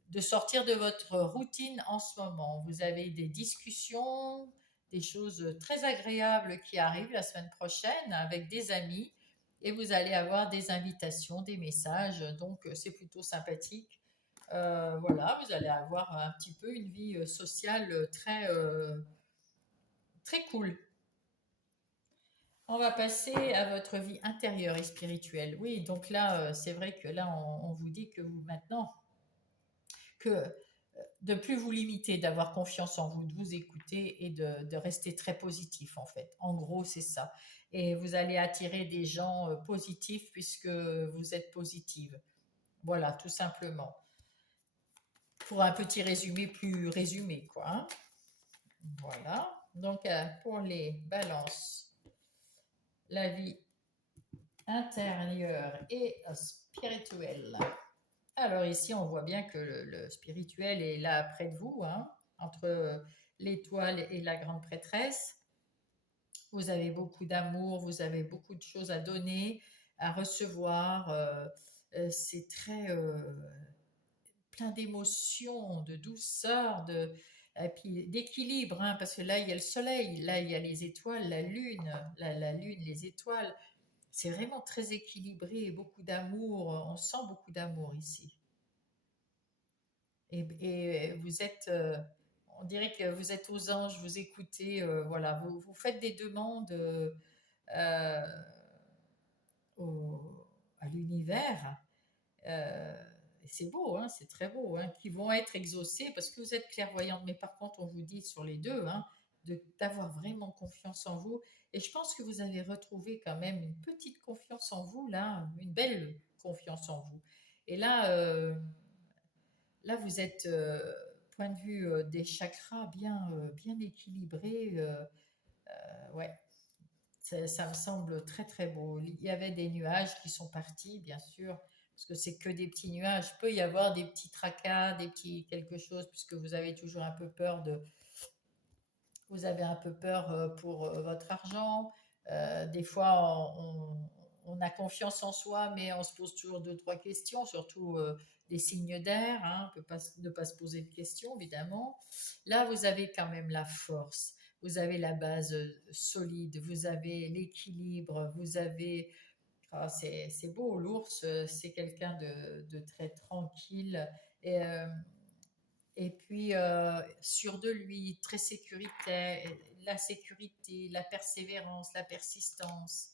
de sortir de votre routine en ce moment. Vous avez des discussions, des choses très agréables qui arrivent la semaine prochaine avec des amis et vous allez avoir des invitations, des messages, donc c'est plutôt sympathique. Voilà, vous allez avoir un petit peu une vie sociale très cool. On va passer à votre vie intérieure et spirituelle. Oui, donc là, c'est vrai que là, on vous dit que vous maintenant, que de plus vous limiter, d'avoir confiance en vous, de vous écouter et de rester très positif en fait. En gros, c'est ça. Et vous allez attirer des gens positifs puisque vous êtes positive. Voilà, tout simplement. Pour un petit résumé plus résumé, quoi. Hein. Voilà. Donc, pour les balances, la vie intérieure et spirituelle. Alors ici, on voit bien que le spirituel est là près de vous, hein, entre l'étoile et la grande prêtresse. Vous avez beaucoup d'amour, vous avez beaucoup de choses à donner, à recevoir. C'est très plein d'émotions, de douceur, et puis d'équilibre, hein, parce que là, il y a le soleil, là, il y a les étoiles, la lune, la lune, les étoiles. C'est vraiment très équilibré, beaucoup d'amour. On sent beaucoup d'amour ici. Et vous êtes, on dirait que vous êtes aux anges, vous écoutez, voilà, vous faites des demandes euh, à l'univers. Et c'est beau, hein, c'est très beau, hein, qui vont être exaucées parce que vous êtes clairvoyante. Mais par contre, on vous dit sur les deux, hein, d'avoir vraiment confiance en vous. Et je pense que vous avez retrouvé quand même une petite confiance en vous, là, une belle confiance en vous. Et là, là vous êtes, point de vue des chakras, bien équilibré. Ouais, ça me semble très très beau. Il y avait des nuages qui sont partis, bien sûr, parce que c'est que des petits nuages. Il peut y avoir des petits tracas, des petits quelque chose, puisque vous avez toujours un peu peur vous avez un peu peur pour votre argent. Des fois, on a confiance en soi, mais on se pose toujours deux, trois questions, surtout des signes d'air. Hein, on ne peut pas ne pas se poser de questions, évidemment. Là, vous avez quand même la force. Vous avez la base solide, vous avez l'équilibre, vous avez... Ah, c'est beau, l'ours, c'est quelqu'un de très tranquille. Et, et puis sûr de lui, très sécuritaire, la sécurité, la persévérance, la persistance.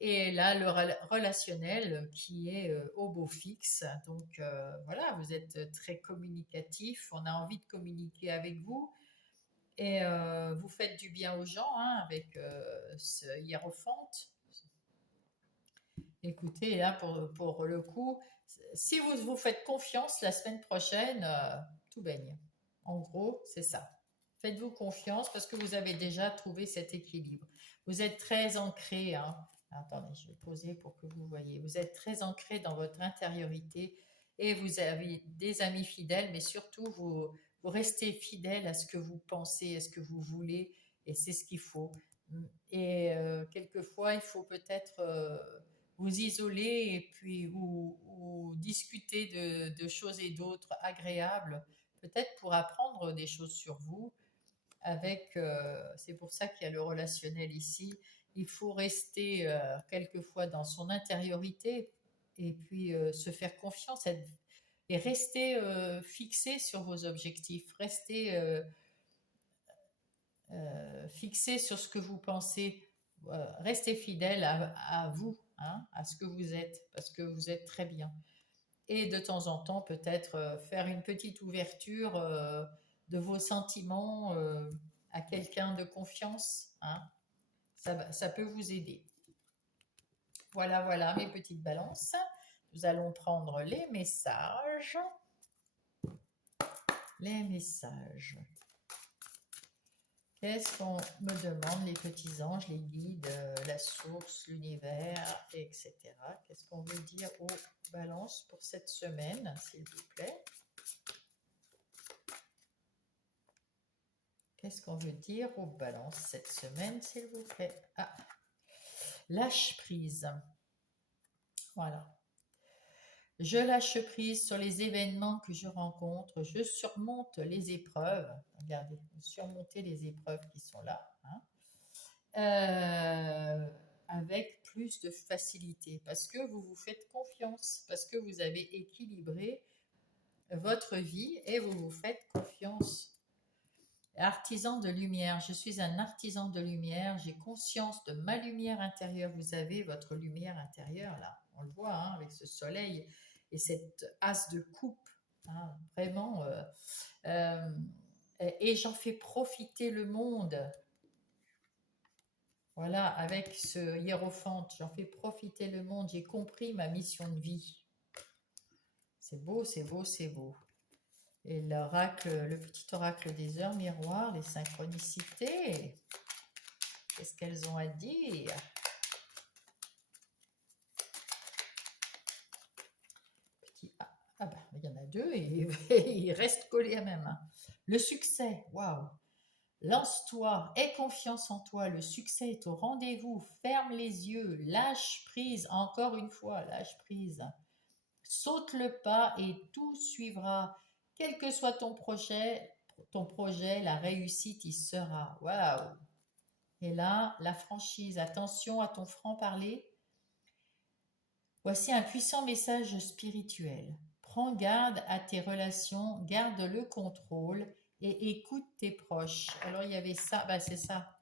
Et là, le relationnel qui est au beau fixe. Donc voilà, vous êtes très communicatif, on a envie de communiquer avec vous. Et vous faites du bien aux gens hein, avec ce hiérophante. Écoutez, là, pour le coup, si vous vous faites confiance la semaine prochaine, tout baigne. En gros, c'est ça. Faites-vous confiance parce que vous avez déjà trouvé cet équilibre. Vous êtes très ancré. Hein. Attendez, je vais poser pour que vous voyez. Vous êtes très ancré dans votre intériorité et vous avez des amis fidèles, mais surtout, vous restez fidèle à ce que vous pensez, à ce que vous voulez, et c'est ce qu'il faut. Et quelquefois, il faut peut-être vous isoler et puis ou discuter de choses et d'autres agréables, peut-être pour apprendre des choses sur vous. Avec, c'est pour ça qu'il y a le relationnel ici. il faut rester quelquefois dans son intériorité et puis se faire confiance et rester fixé sur vos objectifs, rester fixé sur ce que vous pensez, restez fidèle à vous, hein, à ce que vous êtes, parce que vous êtes très bien. Et de temps en temps, peut-être faire une petite ouverture de vos sentiments à quelqu'un de confiance, hein. Ça peut vous aider. Voilà, voilà mes petites balances. Nous allons prendre les messages. Les messages. Qu'est-ce qu'on me demande, les petits anges, les guides, la source, l'univers, etc. Qu'est-ce qu'on veut dire aux balances pour cette semaine, s'il vous plaît? Qu'est-ce qu'on veut dire aux balances cette semaine, s'il vous plaît? Ah, lâche prise. Voilà. Je lâche prise sur les événements que je rencontre. Je surmonte les épreuves. Regardez, surmonter les épreuves qui sont là. Hein, avec plus de facilité. Parce que vous vous faites confiance. Parce que vous avez équilibré votre vie et vous vous faites confiance. Artisan de lumière, je suis un artisan de lumière, j'ai conscience de ma lumière intérieure. Vous avez votre lumière intérieure là, on le voit hein, avec ce soleil et cette as de coupe, hein, vraiment. Et j'en fais profiter le monde. Voilà, avec ce hiérophante, j'en fais profiter le monde. J'ai compris ma mission de vie. C'est beau, c'est beau, c'est beau. Et l'oracle, le petit oracle des heures miroirs, les synchronicités, qu'est-ce qu'elles ont à dire? Ah ben, il y en a deux et ils restent collés à même. Le succès, waouh! Lance-toi, aie confiance en toi, le succès est au rendez-vous, ferme les yeux, lâche prise, encore une fois, lâche prise. Saute le pas et tout suivra. Quel que soit ton projet, la réussite y sera. Waouh! Et là, la franchise, attention à ton franc-parler. Voici un puissant message spirituel. Prends garde à tes relations, garde le contrôle et écoute tes proches. Alors il y avait ça, bah c'est ça.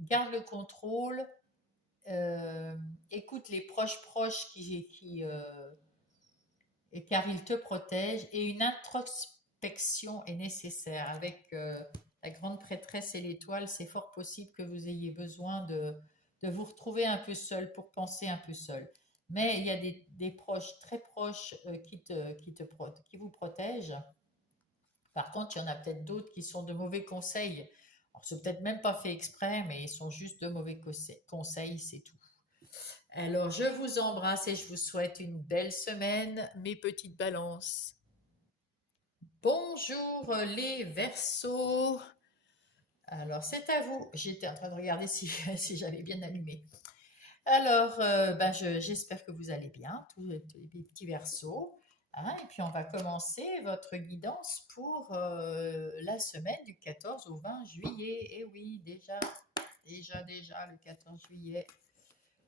Garde le contrôle, écoute les proches car ils te protègent et une introspection est nécessaire. Avec la grande prêtresse et l'étoile, c'est fort possible que vous ayez besoin de vous retrouver un peu seul pour penser un peu seul. Mais il y a des proches très proches qui vous protègent. Par contre, il y en a peut-être d'autres qui sont de mauvais conseils. Alors, c'est peut-être même pas fait exprès, mais ils sont juste de mauvais conseils, c'est tout. Alors, je vous embrasse et je vous souhaite une belle semaine, mes petites balances. Bonjour les Verseaux. Alors, c'est à vous. J'étais en train de regarder si, si j'avais bien allumé. Alors, j'espère que vous allez bien, tous les petits Verseaux. Hein, et puis, on va commencer votre guidance pour la semaine du 14 au 20 juillet. Et oui, déjà, le 14 juillet.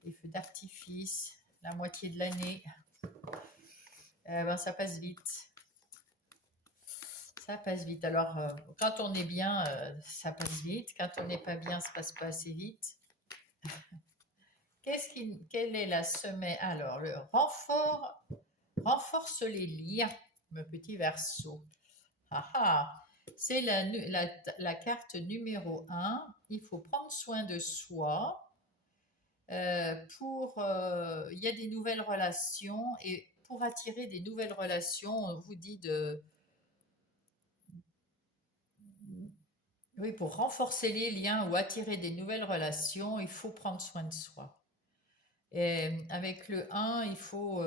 Les feux d'artifice, la moitié de l'année. Ça passe vite. Ça passe vite. Alors, quand on est bien, ça passe vite. Quand on n'est pas bien, ça passe pas assez vite. Quelle est la semaine? Alors, le renforce les liens, mon petit Verseau. C'est la carte numéro 1. Il faut prendre soin de soi. Il y a des nouvelles relations et pour attirer des nouvelles relations, on vous dit oui, pour renforcer les liens ou attirer des nouvelles relations, il faut prendre soin de soi. Et avec le 1, il faut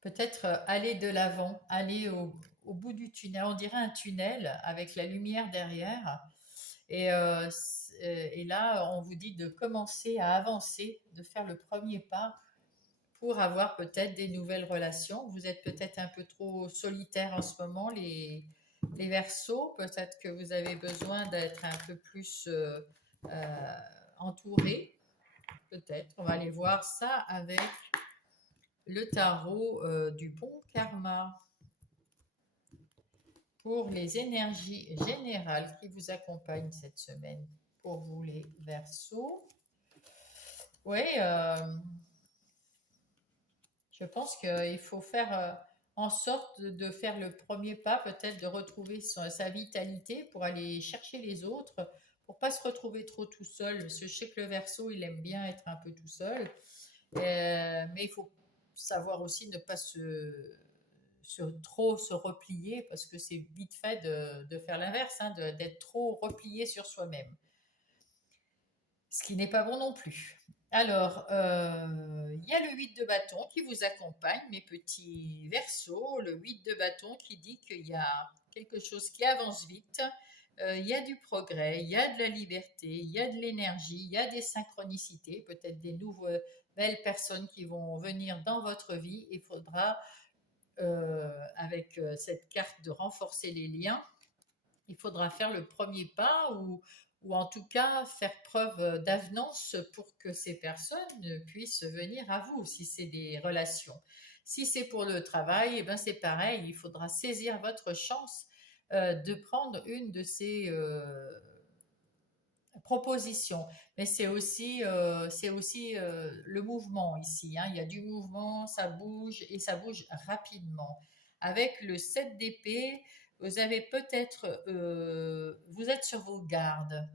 peut-être aller de l'avant, aller au bout du tunnel. On dirait un tunnel avec la lumière derrière. Et là, on vous dit de commencer à avancer, de faire le premier pas pour avoir peut-être des nouvelles relations. Vous êtes peut-être un peu trop solitaire en ce moment, les Verseaux. Peut-être que vous avez besoin d'être un peu plus euh, entouré. Peut-être. On va aller voir ça avec le tarot du bon karma pour les énergies générales qui vous accompagnent cette semaine pour vous les Verseaux. Oui, je pense qu'il faut faire en sorte de faire le premier pas, peut-être de retrouver sa vitalité pour aller chercher les autres, pour pas se retrouver trop tout seul. Parce que je sais que le Verseau, il aime bien être un peu tout seul. Mais il faut savoir aussi ne pas trop se replier parce que c'est vite fait de faire l'inverse, hein, d'être trop replié sur soi-même. Ce qui n'est pas bon non plus. Alors, il y a le 8 de bâton qui vous accompagne, mes petits Verseaux. Le 8 de bâton qui dit qu'il y a quelque chose qui avance vite. Il y a du progrès, il y a de la liberté, il y a de l'énergie, il y a des synchronicités, peut-être des nouvelles personnes qui vont venir dans votre vie. Il faudra, avec cette carte de renforcer les liens, il faudra faire le premier pas ou en tout cas faire preuve d'avenance pour que ces personnes puissent venir à vous si c'est des relations. Si c'est pour le travail, eh ben c'est pareil, il faudra saisir votre chance de prendre une de ces propositions. Mais c'est aussi le mouvement ici, hein. Il y a du mouvement, ça bouge et ça bouge rapidement. Avec le 7 d'épée, vous avez peut-être, vous êtes sur vos gardes.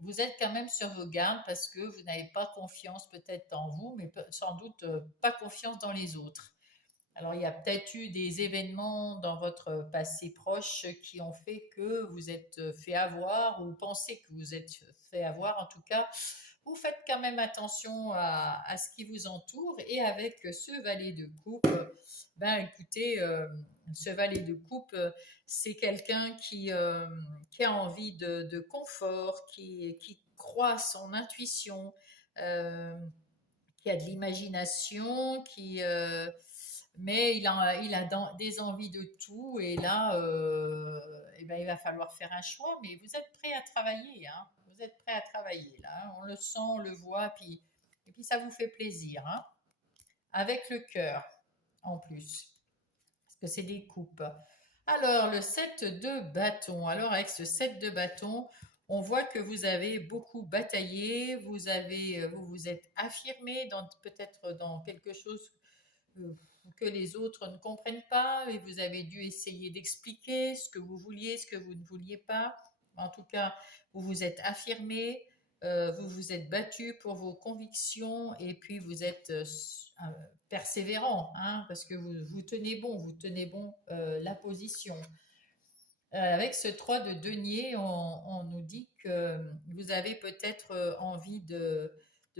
Vous êtes quand même sur vos gardes parce que vous n'avez pas confiance peut-être en vous, mais sans doute pas confiance dans les autres. Alors, il y a peut-être eu des événements dans votre passé proche qui ont fait que vous êtes fait avoir ou pensez que vous êtes fait avoir. En tout cas, vous faites quand même attention à ce qui vous entoure. Et avec ce valet de coupe, ben écoutez, ce valet de coupe, c'est quelqu'un qui a envie de confort, qui croit à son intuition, euh, qui a de l'imagination, mais il a des envies de tout. Et là, eh ben, il va falloir faire un choix. Mais vous êtes prêt à travailler, hein. Vous êtes prêt à travailler là, hein. On le sent, on le voit, et puis ça vous fait plaisir, hein. Avec le cœur en plus, parce que c'est des coupes. Alors, le 7 de bâton. Alors, avec ce 7 de bâton, on voit que vous avez beaucoup bataillé, vous vous êtes affirmé peut-être dans quelque chose euh, que les autres ne comprennent pas et vous avez dû essayer d'expliquer ce que vous vouliez, ce que vous ne vouliez pas. En tout cas, vous vous êtes affirmé, vous vous êtes battu pour vos convictions et puis vous êtes persévérant, hein, parce que vous tenez bon, la position. Avec ce 3 de denier, on nous dit que vous avez peut-être envie de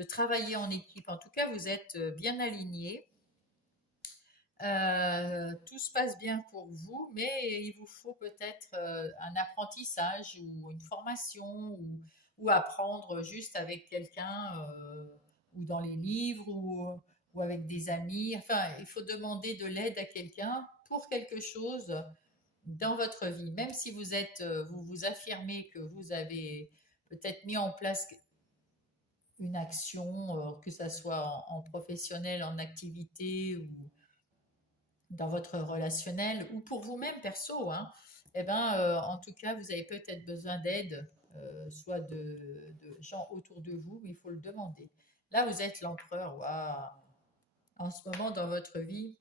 travailler en équipe. En tout cas, vous êtes bien aligné. Tout se passe bien pour vous, mais il vous faut peut-être un apprentissage ou une formation ou apprendre juste avec quelqu'un ou dans les livres ou avec des amis. Enfin, il faut demander de l'aide à quelqu'un pour quelque chose dans votre vie. Même si vous vous affirmez que vous avez peut-être mis en place une action, que ça soit en professionnel, en activité ou dans votre relationnel ou pour vous-même perso, hein, eh ben, en tout cas, vous avez peut-être besoin d'aide, soit de gens autour de vous, mais il faut le demander. Là, vous êtes l'empereur. Waouh. En ce moment, dans votre vie,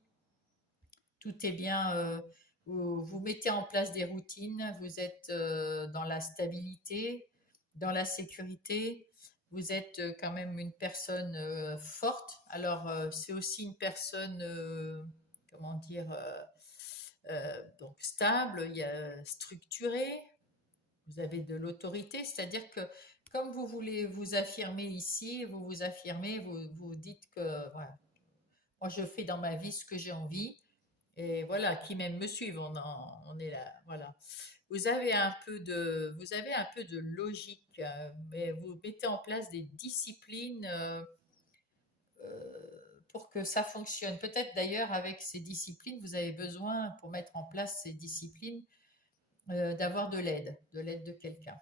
tout est bien. Vous mettez en place des routines, vous êtes dans la stabilité, dans la sécurité. Vous êtes quand même une personne forte. Alors, c'est aussi une personne, comment dire, donc stable, structurée. Vous avez de l'autorité, c'est-à-dire que comme vous voulez vous affirmer ici, vous vous affirmez, vous dites que voilà, moi je fais dans ma vie ce que j'ai envie. Et voilà, qui même me suivent, on est là, voilà. Vous avez un peu de logique, mais vous mettez en place des disciplines pour que ça fonctionne. Peut-être d'ailleurs avec ces disciplines, vous avez besoin, pour mettre en place ces disciplines, d'avoir de l'aide de quelqu'un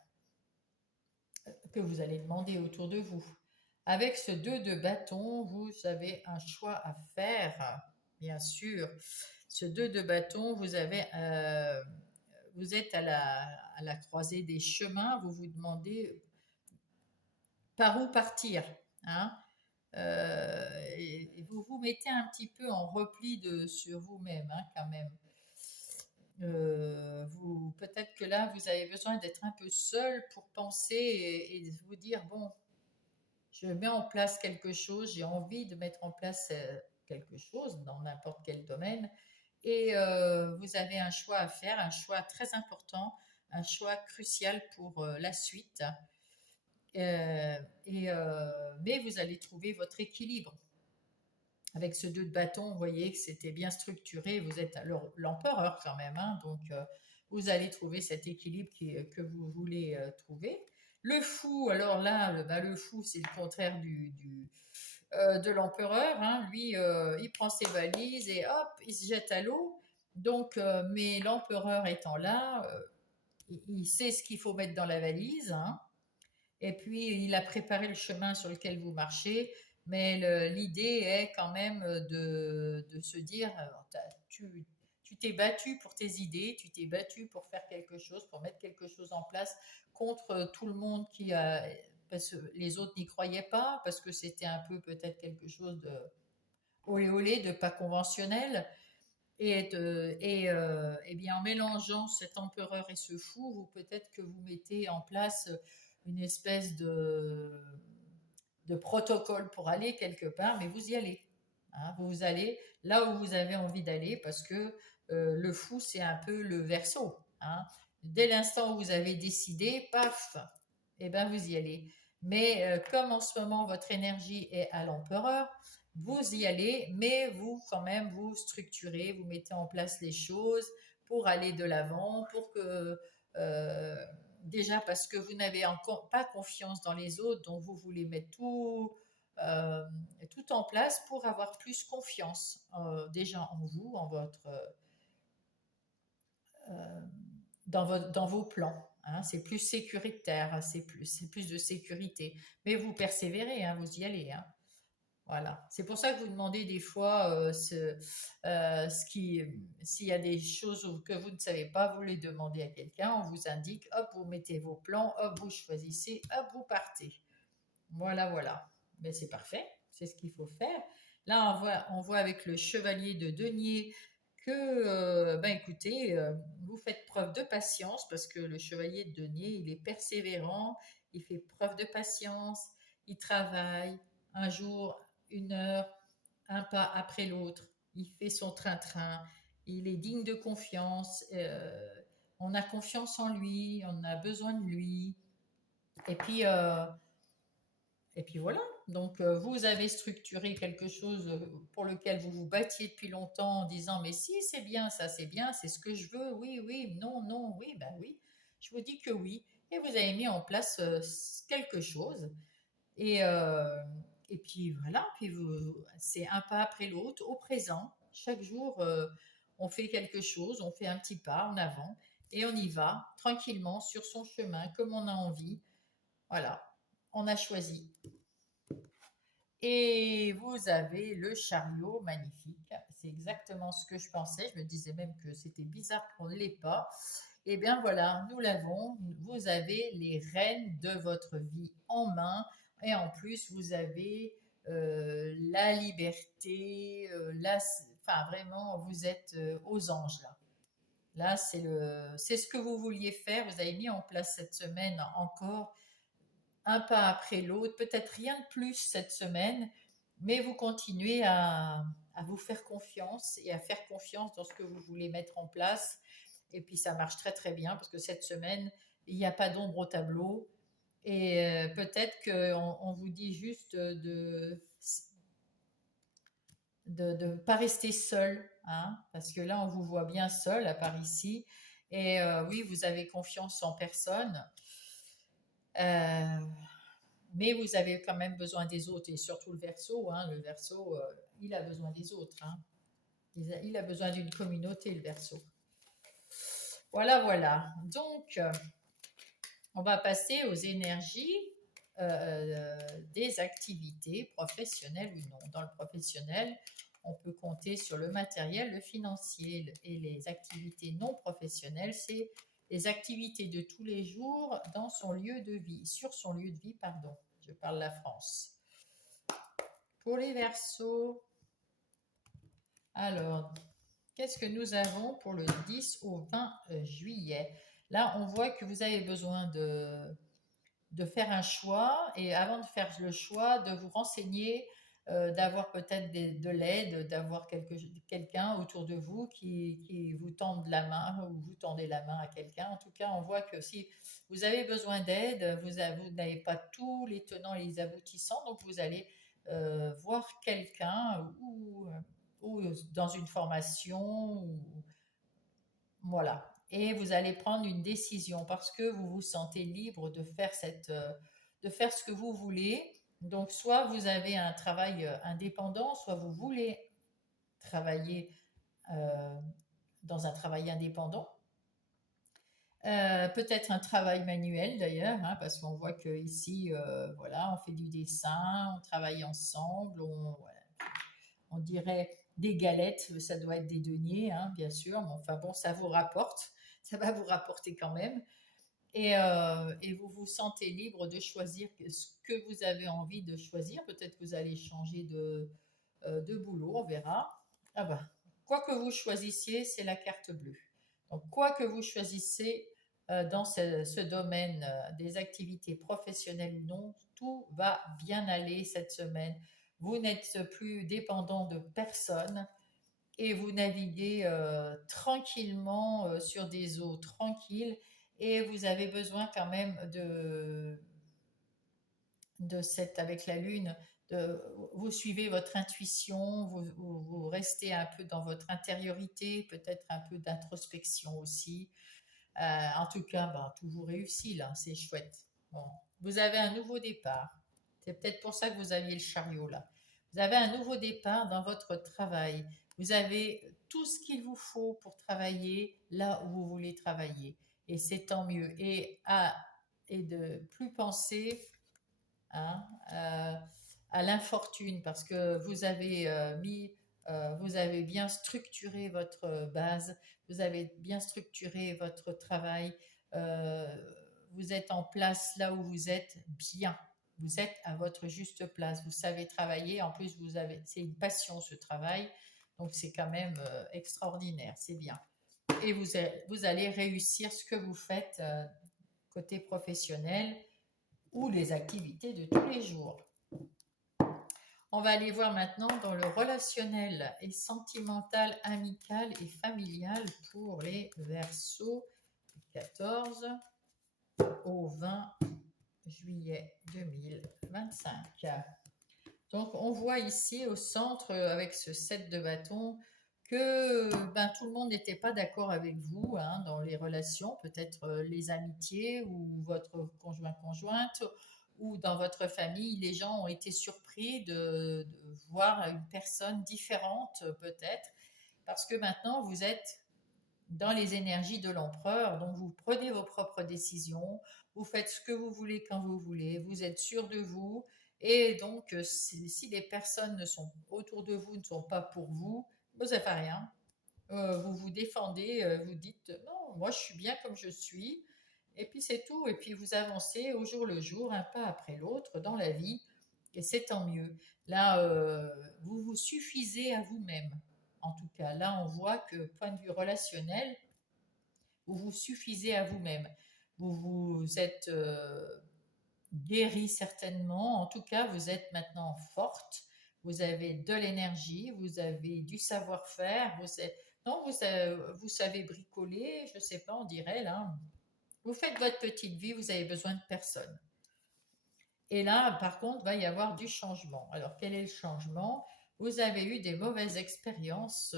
que vous allez demander autour de vous. Avec ce 2 de bâton, vous avez un choix à faire, bien sûr. Ce 2 de bâton, vous êtes à la croisée des chemins, vous vous demandez par où partir, hein. Et vous vous mettez un petit peu en repli sur vous-même, hein, quand même. Peut-être que là, vous avez besoin d'être un peu seul pour penser et vous dire, bon, je mets en place quelque chose, j'ai envie de mettre en place quelque chose dans n'importe quel domaine. Et vous avez un choix à faire, un choix très important, un choix crucial pour la suite. Mais vous allez trouver votre équilibre. Avec ce 2 de bâton, vous voyez que c'était bien structuré. Vous êtes l'empereur quand même, hein, donc vous allez trouver cet équilibre que vous voulez trouver. Le fou, alors là, le fou, c'est le contraire de l'empereur, hein. Lui, il prend ses valises et hop, il se jette à l'eau. Donc, mais l'empereur étant là, il sait ce qu'il faut mettre dans la valise, hein. Et puis, il a préparé le chemin sur lequel vous marchez, mais l'idée est quand même de se dire, tu t'es battu pour tes idées, tu t'es battu pour faire quelque chose, pour mettre quelque chose en place contre tout le monde parce que les autres n'y croyaient pas, parce que c'était un peu peut-être quelque chose de olé olé, de pas conventionnel. Et bien en mélangeant cet empereur et ce fou, peut-être que vous mettez en place une espèce de protocole pour aller quelque part, mais vous y allez, hein. Vous allez là où vous avez envie d'aller parce que le fou, c'est un peu le verso, hein. Dès l'instant où vous avez décidé, paf, et ben vous y allez. Mais comme en ce moment votre énergie est à l'empereur, vous y allez, mais vous quand même vous structurez, vous mettez en place les choses pour aller de l'avant, pour que euh, déjà parce que vous n'avez encore pas confiance dans les autres, donc vous voulez mettre euh, tout en place pour avoir plus confiance déjà en vous, euh, dans vos plans, hein. C'est plus sécuritaire, c'est plus de sécurité. Mais vous persévérez, hein, vous y allez, hein. Voilà. C'est pour ça que vous demandez des fois s'il y a des choses que vous ne savez pas, vous les demandez à quelqu'un, on vous indique, hop, vous mettez vos plans, hop, vous choisissez, hop, vous partez. Voilà, voilà. Mais c'est parfait, c'est ce qu'il faut faire. Là, on voit avec le chevalier de denier que, ben écoutez, vous faites preuve de patience parce que le chevalier de denier, il est persévérant, il fait preuve de patience, il travaille un jour, une heure, un pas après l'autre, il fait son train-train, il est digne de confiance, on a confiance en lui, on a besoin de lui. Et puis, euh, et puis voilà. Donc, vous avez structuré quelque chose pour lequel vous vous battiez depuis longtemps en disant, mais si, c'est bien, ça, c'est bien, c'est ce que je veux, oui, oui, non, non, oui, ben oui. Je vous dis que oui. Et vous avez mis en place quelque chose. Et, euh, et puis voilà, c'est un pas après l'autre, au présent. Chaque jour, on fait quelque chose, on fait un petit pas en avant et on y va tranquillement sur son chemin comme on a envie. Voilà, on a choisi. Et vous avez le chariot magnifique. C'est exactement ce que je pensais. Je me disais même que c'était bizarre qu'on ne l'ait pas. Eh bien voilà, nous l'avons. Vous avez les rênes de votre vie en main. Et en plus, vous avez la liberté. Enfin, vraiment, vous êtes aux anges là. Là, c'est ce que vous vouliez faire. Vous avez mis en place cette semaine encore un pas après l'autre, peut-être rien de plus cette semaine, mais vous continuez à vous faire confiance et à faire confiance dans ce que vous voulez mettre en place. Et puis ça marche très très bien parce que cette semaine, il n'y a pas d'ombre au tableau. Et peut-être qu'on vous dit juste de pas rester seul, hein, parce que là, on vous voit bien seul, à part ici. Et oui, vous avez confiance en personne. Euh, Mais vous avez quand même besoin des autres, et surtout le Verseau, hein, le Verseau, il a besoin des autres, hein. Il a besoin d'une communauté, le Verseau. Voilà, voilà. Donc, on va passer aux énergies des activités professionnelles ou non. Dans le professionnel, on peut compter sur le matériel, le financier, et les activités non professionnelles, c'est les activités de tous les jours dans son lieu de vie, sur son lieu de vie, pardon. Je parle de la France. Pour les Verseaux, alors, qu'est-ce que nous avons pour le 10 au 20 juillet? Là, on voit que vous avez besoin de faire un choix, et avant de faire le choix, de vous renseigner, d'avoir peut-être de l'aide, d'avoir quelqu'un autour de vous qui vous tende la main, ou vous tendez la main à quelqu'un. En tout cas, on voit que si vous avez besoin d'aide, vous n'avez pas tous les tenants et les aboutissants, donc vous allez voir quelqu'un, ou dans une formation, voilà. Et vous allez prendre une décision parce que vous vous sentez libre de faire ce que vous voulez. Donc, soit vous avez un travail indépendant, soit vous voulez travailler euh, dans un travail indépendant. Peut-être un travail manuel d'ailleurs, hein, parce qu'on voit que ici, voilà, on fait du dessin, on travaille ensemble, voilà, on dirait des galettes, ça doit être des deniers, hein, bien sûr, mais enfin bon, ça vous rapporte, ça va vous rapporter quand même. Et vous vous sentez libre de choisir ce que vous avez envie de choisir. Peut-être que vous allez changer de boulot, on verra. Ah bah, quoi que vous choisissiez, c'est la carte bleue. Donc, quoi que vous choisissez dans ce domaine des activités professionnelles ou non, tout va bien aller cette semaine. Vous n'êtes plus dépendant de personne et vous naviguez tranquillement sur des eaux tranquilles, et vous avez besoin quand même de cette, avec la lune, vous suivez votre intuition, vous restez un peu dans votre intériorité, peut-être un peu d'introspection aussi. En tout cas, ben, tout vous réussit là, c'est chouette. Bon. Vous avez un nouveau départ. C'est peut-être pour ça que vous aviez le chariot là. Vous avez un nouveau départ dans votre travail. Vous avez tout ce qu'il vous faut pour travailler là où vous voulez travailler. Et c'est tant mieux. Et de plus penser, hein, à l'infortune, parce que vous avez vous avez bien structuré votre base, vous avez bien structuré votre travail, euh, vous êtes en place là où vous êtes bien. Vous êtes à votre juste place, vous savez travailler, en plus c'est une passion ce travail, donc c'est quand même extraordinaire, c'est bien. Et vous allez réussir ce que vous faites côté professionnel, ou les activités de tous les jours. On va aller voir maintenant dans le relationnel et sentimental, amical et familial pour les Verseaux du 14 au 20 juillet 2025. Donc on voit ici au centre, avec ce 7 de bâton, que tout le monde n'était pas d'accord avec vous, hein, dans les relations, peut-être les amitiés ou votre conjointe, ou dans votre famille, les gens ont été surpris de voir une personne différente, peut-être, parce que maintenant vous êtes dans les énergies de l'empereur, donc vous prenez vos propres décisions, vous faites ce que vous voulez quand vous voulez, vous êtes sûr de vous, et donc si les personnes ne sont autour de vous, ne sont pas pour vous, vous n'avez rien. Vous vous défendez, vous dites non, moi je suis bien comme je suis, et puis c'est tout, et puis vous avancez au jour le jour, un pas après l'autre dans la vie, et c'est tant mieux. Là, vous vous suffisez à vous-même. En tout cas, là, on voit que, point de vue relationnel, vous vous suffisez à vous-même. Vous vous êtes guéri certainement. En tout cas, vous êtes maintenant forte. Vous avez de l'énergie, vous avez du savoir-faire. Non, vous savez bricoler, je ne sais pas, on dirait là. Vous faites votre petite vie, vous avez besoin de personne. Et là, par contre, va y avoir du changement. Alors, quel est le changement? Vous avez eu des mauvaises expériences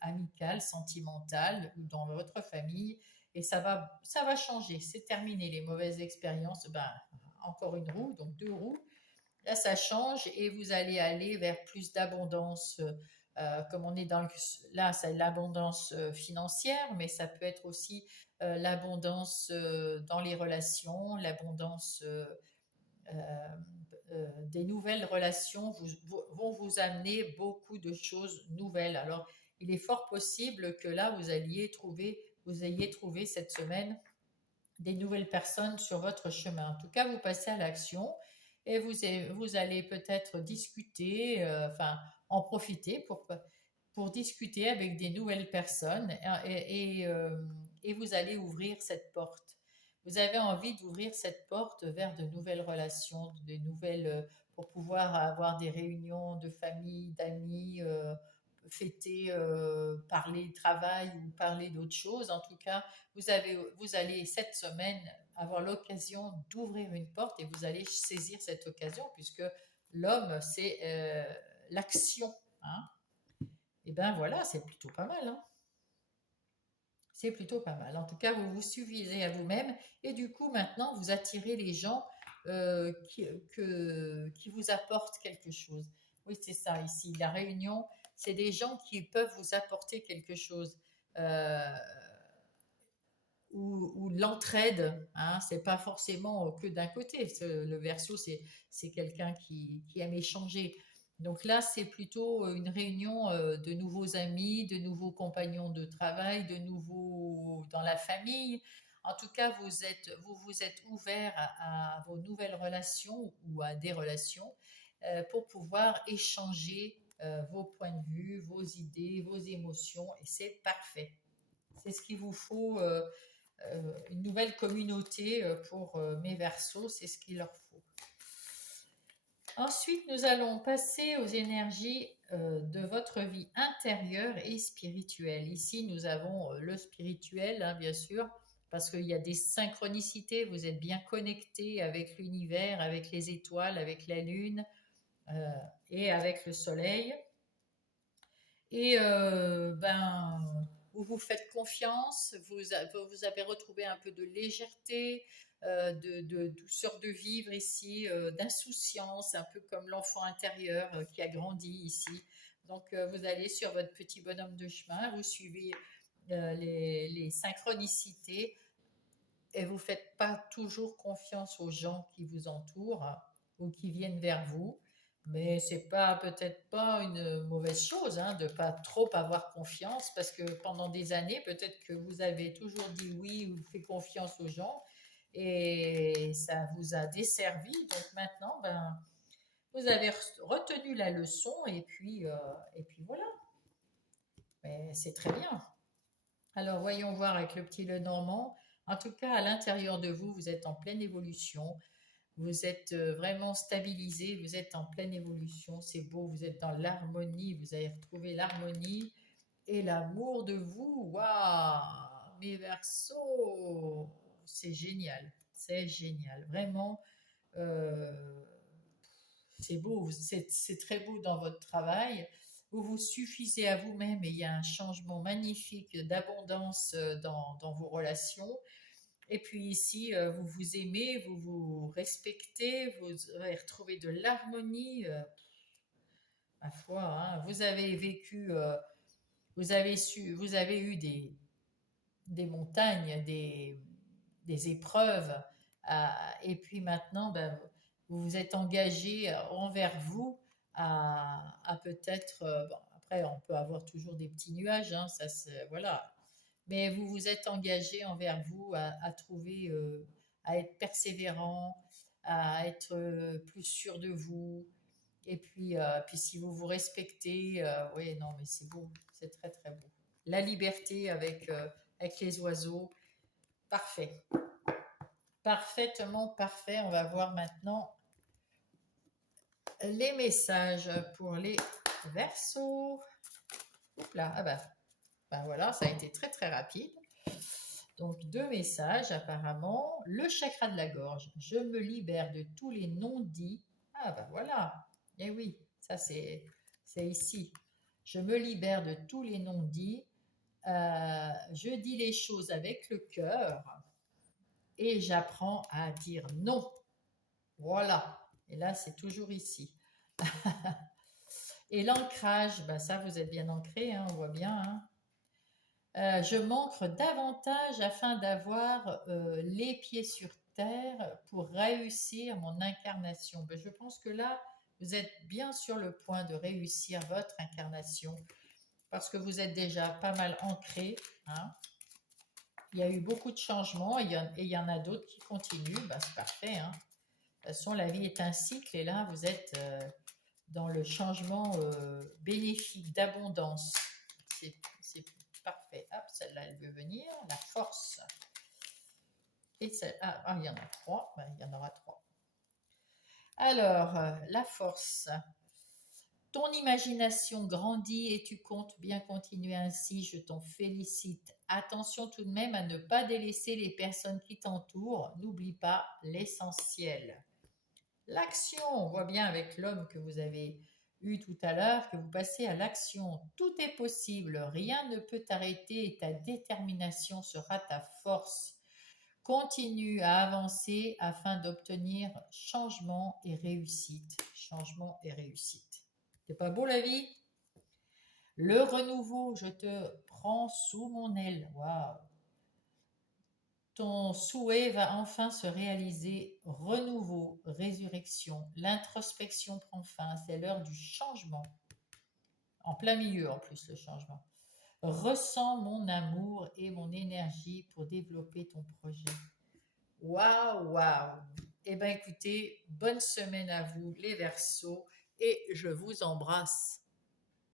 amicales, sentimentales, ou dans votre famille, et ça va changer. C'est terminé les mauvaises expériences. encore une roue, donc 2 roues. Là, ça change et vous allez aller vers plus d'abondance. Comme on est là, c'est l'abondance financière, mais ça peut être aussi l'abondance dans les relations, l'abondance des nouvelles relations vont vous amener beaucoup de choses nouvelles. Alors, il est fort possible que là, vous ayez trouvé cette semaine des nouvelles personnes sur votre chemin. En tout cas, vous passez à l'action et vous allez peut-être discuter, enfin, en profiter pour discuter avec des nouvelles personnes et vous allez ouvrir cette porte. Vous avez envie d'ouvrir cette porte vers de nouvelles relations, pour pouvoir avoir des réunions de famille, d'amis, fêter, parler travail ou parler d'autres choses. En tout cas, vous allez cette semaine avoir l'occasion d'ouvrir une porte et vous allez saisir cette occasion puisque l'homme, c'est l'action. Hein. Et bien voilà, c'est plutôt pas mal. Hein. C'est plutôt pas mal. En tout cas, vous vous suffisez à vous-même et du coup, maintenant, vous attirez les gens qui vous apportent quelque chose. Oui, c'est ça ici. La réunion, c'est des gens qui peuvent vous apporter quelque chose. Euh, ou l'entraide, hein, c'est pas forcément que d'un côté. Le verso, c'est quelqu'un qui aime échanger. Donc là, c'est plutôt une réunion de nouveaux amis, de nouveaux compagnons de travail, de nouveaux dans la famille. En tout cas, vous vous êtes ouvert à vos nouvelles relations ou à des relations pour pouvoir échanger vos points de vue, vos idées, vos émotions, et c'est parfait. C'est ce qu'il vous faut. Une nouvelle communauté pour mes versos, c'est ce qu'il leur faut. Ensuite, nous allons passer aux énergies de votre vie intérieure et spirituelle. Ici, nous avons le spirituel, hein, bien sûr, parce qu'il y a des synchronicités, vous êtes bien connecté avec l'univers, avec les étoiles, avec la lune euh, et avec le soleil. Et vous vous faites confiance, vous avez retrouvé un peu de légèreté, de douceur de vivre ici, d'insouciance, un peu comme l'enfant intérieur qui a grandi ici. Donc vous allez sur votre petit bonhomme de chemin, vous suivez les synchronicités et vous ne faites pas toujours confiance aux gens qui vous entourent ou qui viennent vers vous. Mais c'est pas peut-être pas une mauvaise chose hein, de pas trop avoir confiance parce que pendant des années peut-être que vous avez toujours dit oui ou fait confiance aux gens et ça vous a desservi. Donc maintenant, ben, vous avez retenu la leçon et puis voilà. Mais c'est très bien. Alors, voyons voir avec le petit Lenormand. En tout cas, à l'intérieur de vous, vous êtes en pleine évolution. Vous êtes vraiment stabilisé, vous êtes en pleine évolution. C'est beau, vous êtes dans l'harmonie. Vous avez retrouvé l'harmonie et l'amour de vous. Waouh, mes Verseaux, c'est génial. C'est génial. Vraiment, euh, c'est beau. C'est très beau dans votre travail. Vous vous suffisez à vous-même et il y a un changement magnifique d'abondance dans vos relations. Et puis ici, vous vous aimez, vous vous respectez, vous avez retrouvé de l'harmonie. Ma foi, hein, vous avez vécu, vous avez eu des montagnes, des épreuves. Et puis maintenant, ben, vous vous êtes engagé envers vous à peut-être. Bon, après, on peut avoir toujours des petits nuages, hein, voilà. Mais vous vous êtes engagé envers vous à trouver, à être persévérant, à être plus sûr de vous. Et puis si vous vous respectez, oui, non, mais c'est beau, c'est très très beau. La liberté avec les oiseaux, parfait. Parfaitement parfait. On va voir maintenant les messages pour les Verseaux. Là, ah ben voilà, ça a été très très rapide. Donc deux messages apparemment. Le chakra de la gorge. Je me libère de tous les non-dits. Ah ben voilà. Eh oui, ça c'est ici. Je me libère de tous les non-dits. Je dis les choses avec le cœur et j'apprends à dire non. Voilà. Et là, c'est toujours ici. Et l'ancrage, ben ça, vous êtes bien ancré, hein, on voit bien. Hein. Je m'ancre davantage afin d'avoir les pieds sur terre pour réussir mon incarnation. Ben, je pense que là, vous êtes bien sur le point de réussir votre incarnation parce que vous êtes déjà pas mal ancré. Hein. Il y a eu beaucoup de changements et il y en a d'autres qui continuent. Ben, c'est parfait. Hein. De toute façon, la vie est un cycle et là, vous êtes dans le changement bénéfique, d'abondance. C'est parfait. Hop, celle-là, elle veut venir. La force. Et il y en a trois. Ben, il y en aura trois. Alors, la force. Ton imagination grandit et tu comptes bien continuer ainsi. Je t'en félicite. Attention tout de même à ne pas délaisser les personnes qui t'entourent. N'oublie pas l'essentiel. L'action, on voit bien avec l'homme que vous avez eu tout à l'heure, que vous passez à l'action. Tout est possible, rien ne peut t'arrêter et ta détermination sera ta force. Continue à avancer afin d'obtenir changement et réussite. Changement et réussite. C'est pas beau la vie? Le renouveau, je te prends sous mon aile. Waouh! Ton souhait va enfin se réaliser. Renouveau, résurrection, l'introspection prend fin. C'est l'heure du changement. En plein milieu, en plus, le changement. Ressens mon amour et mon énergie pour développer ton projet. Waouh, waouh! Eh bien, écoutez, bonne semaine à vous, les Verseaux, et je vous embrasse.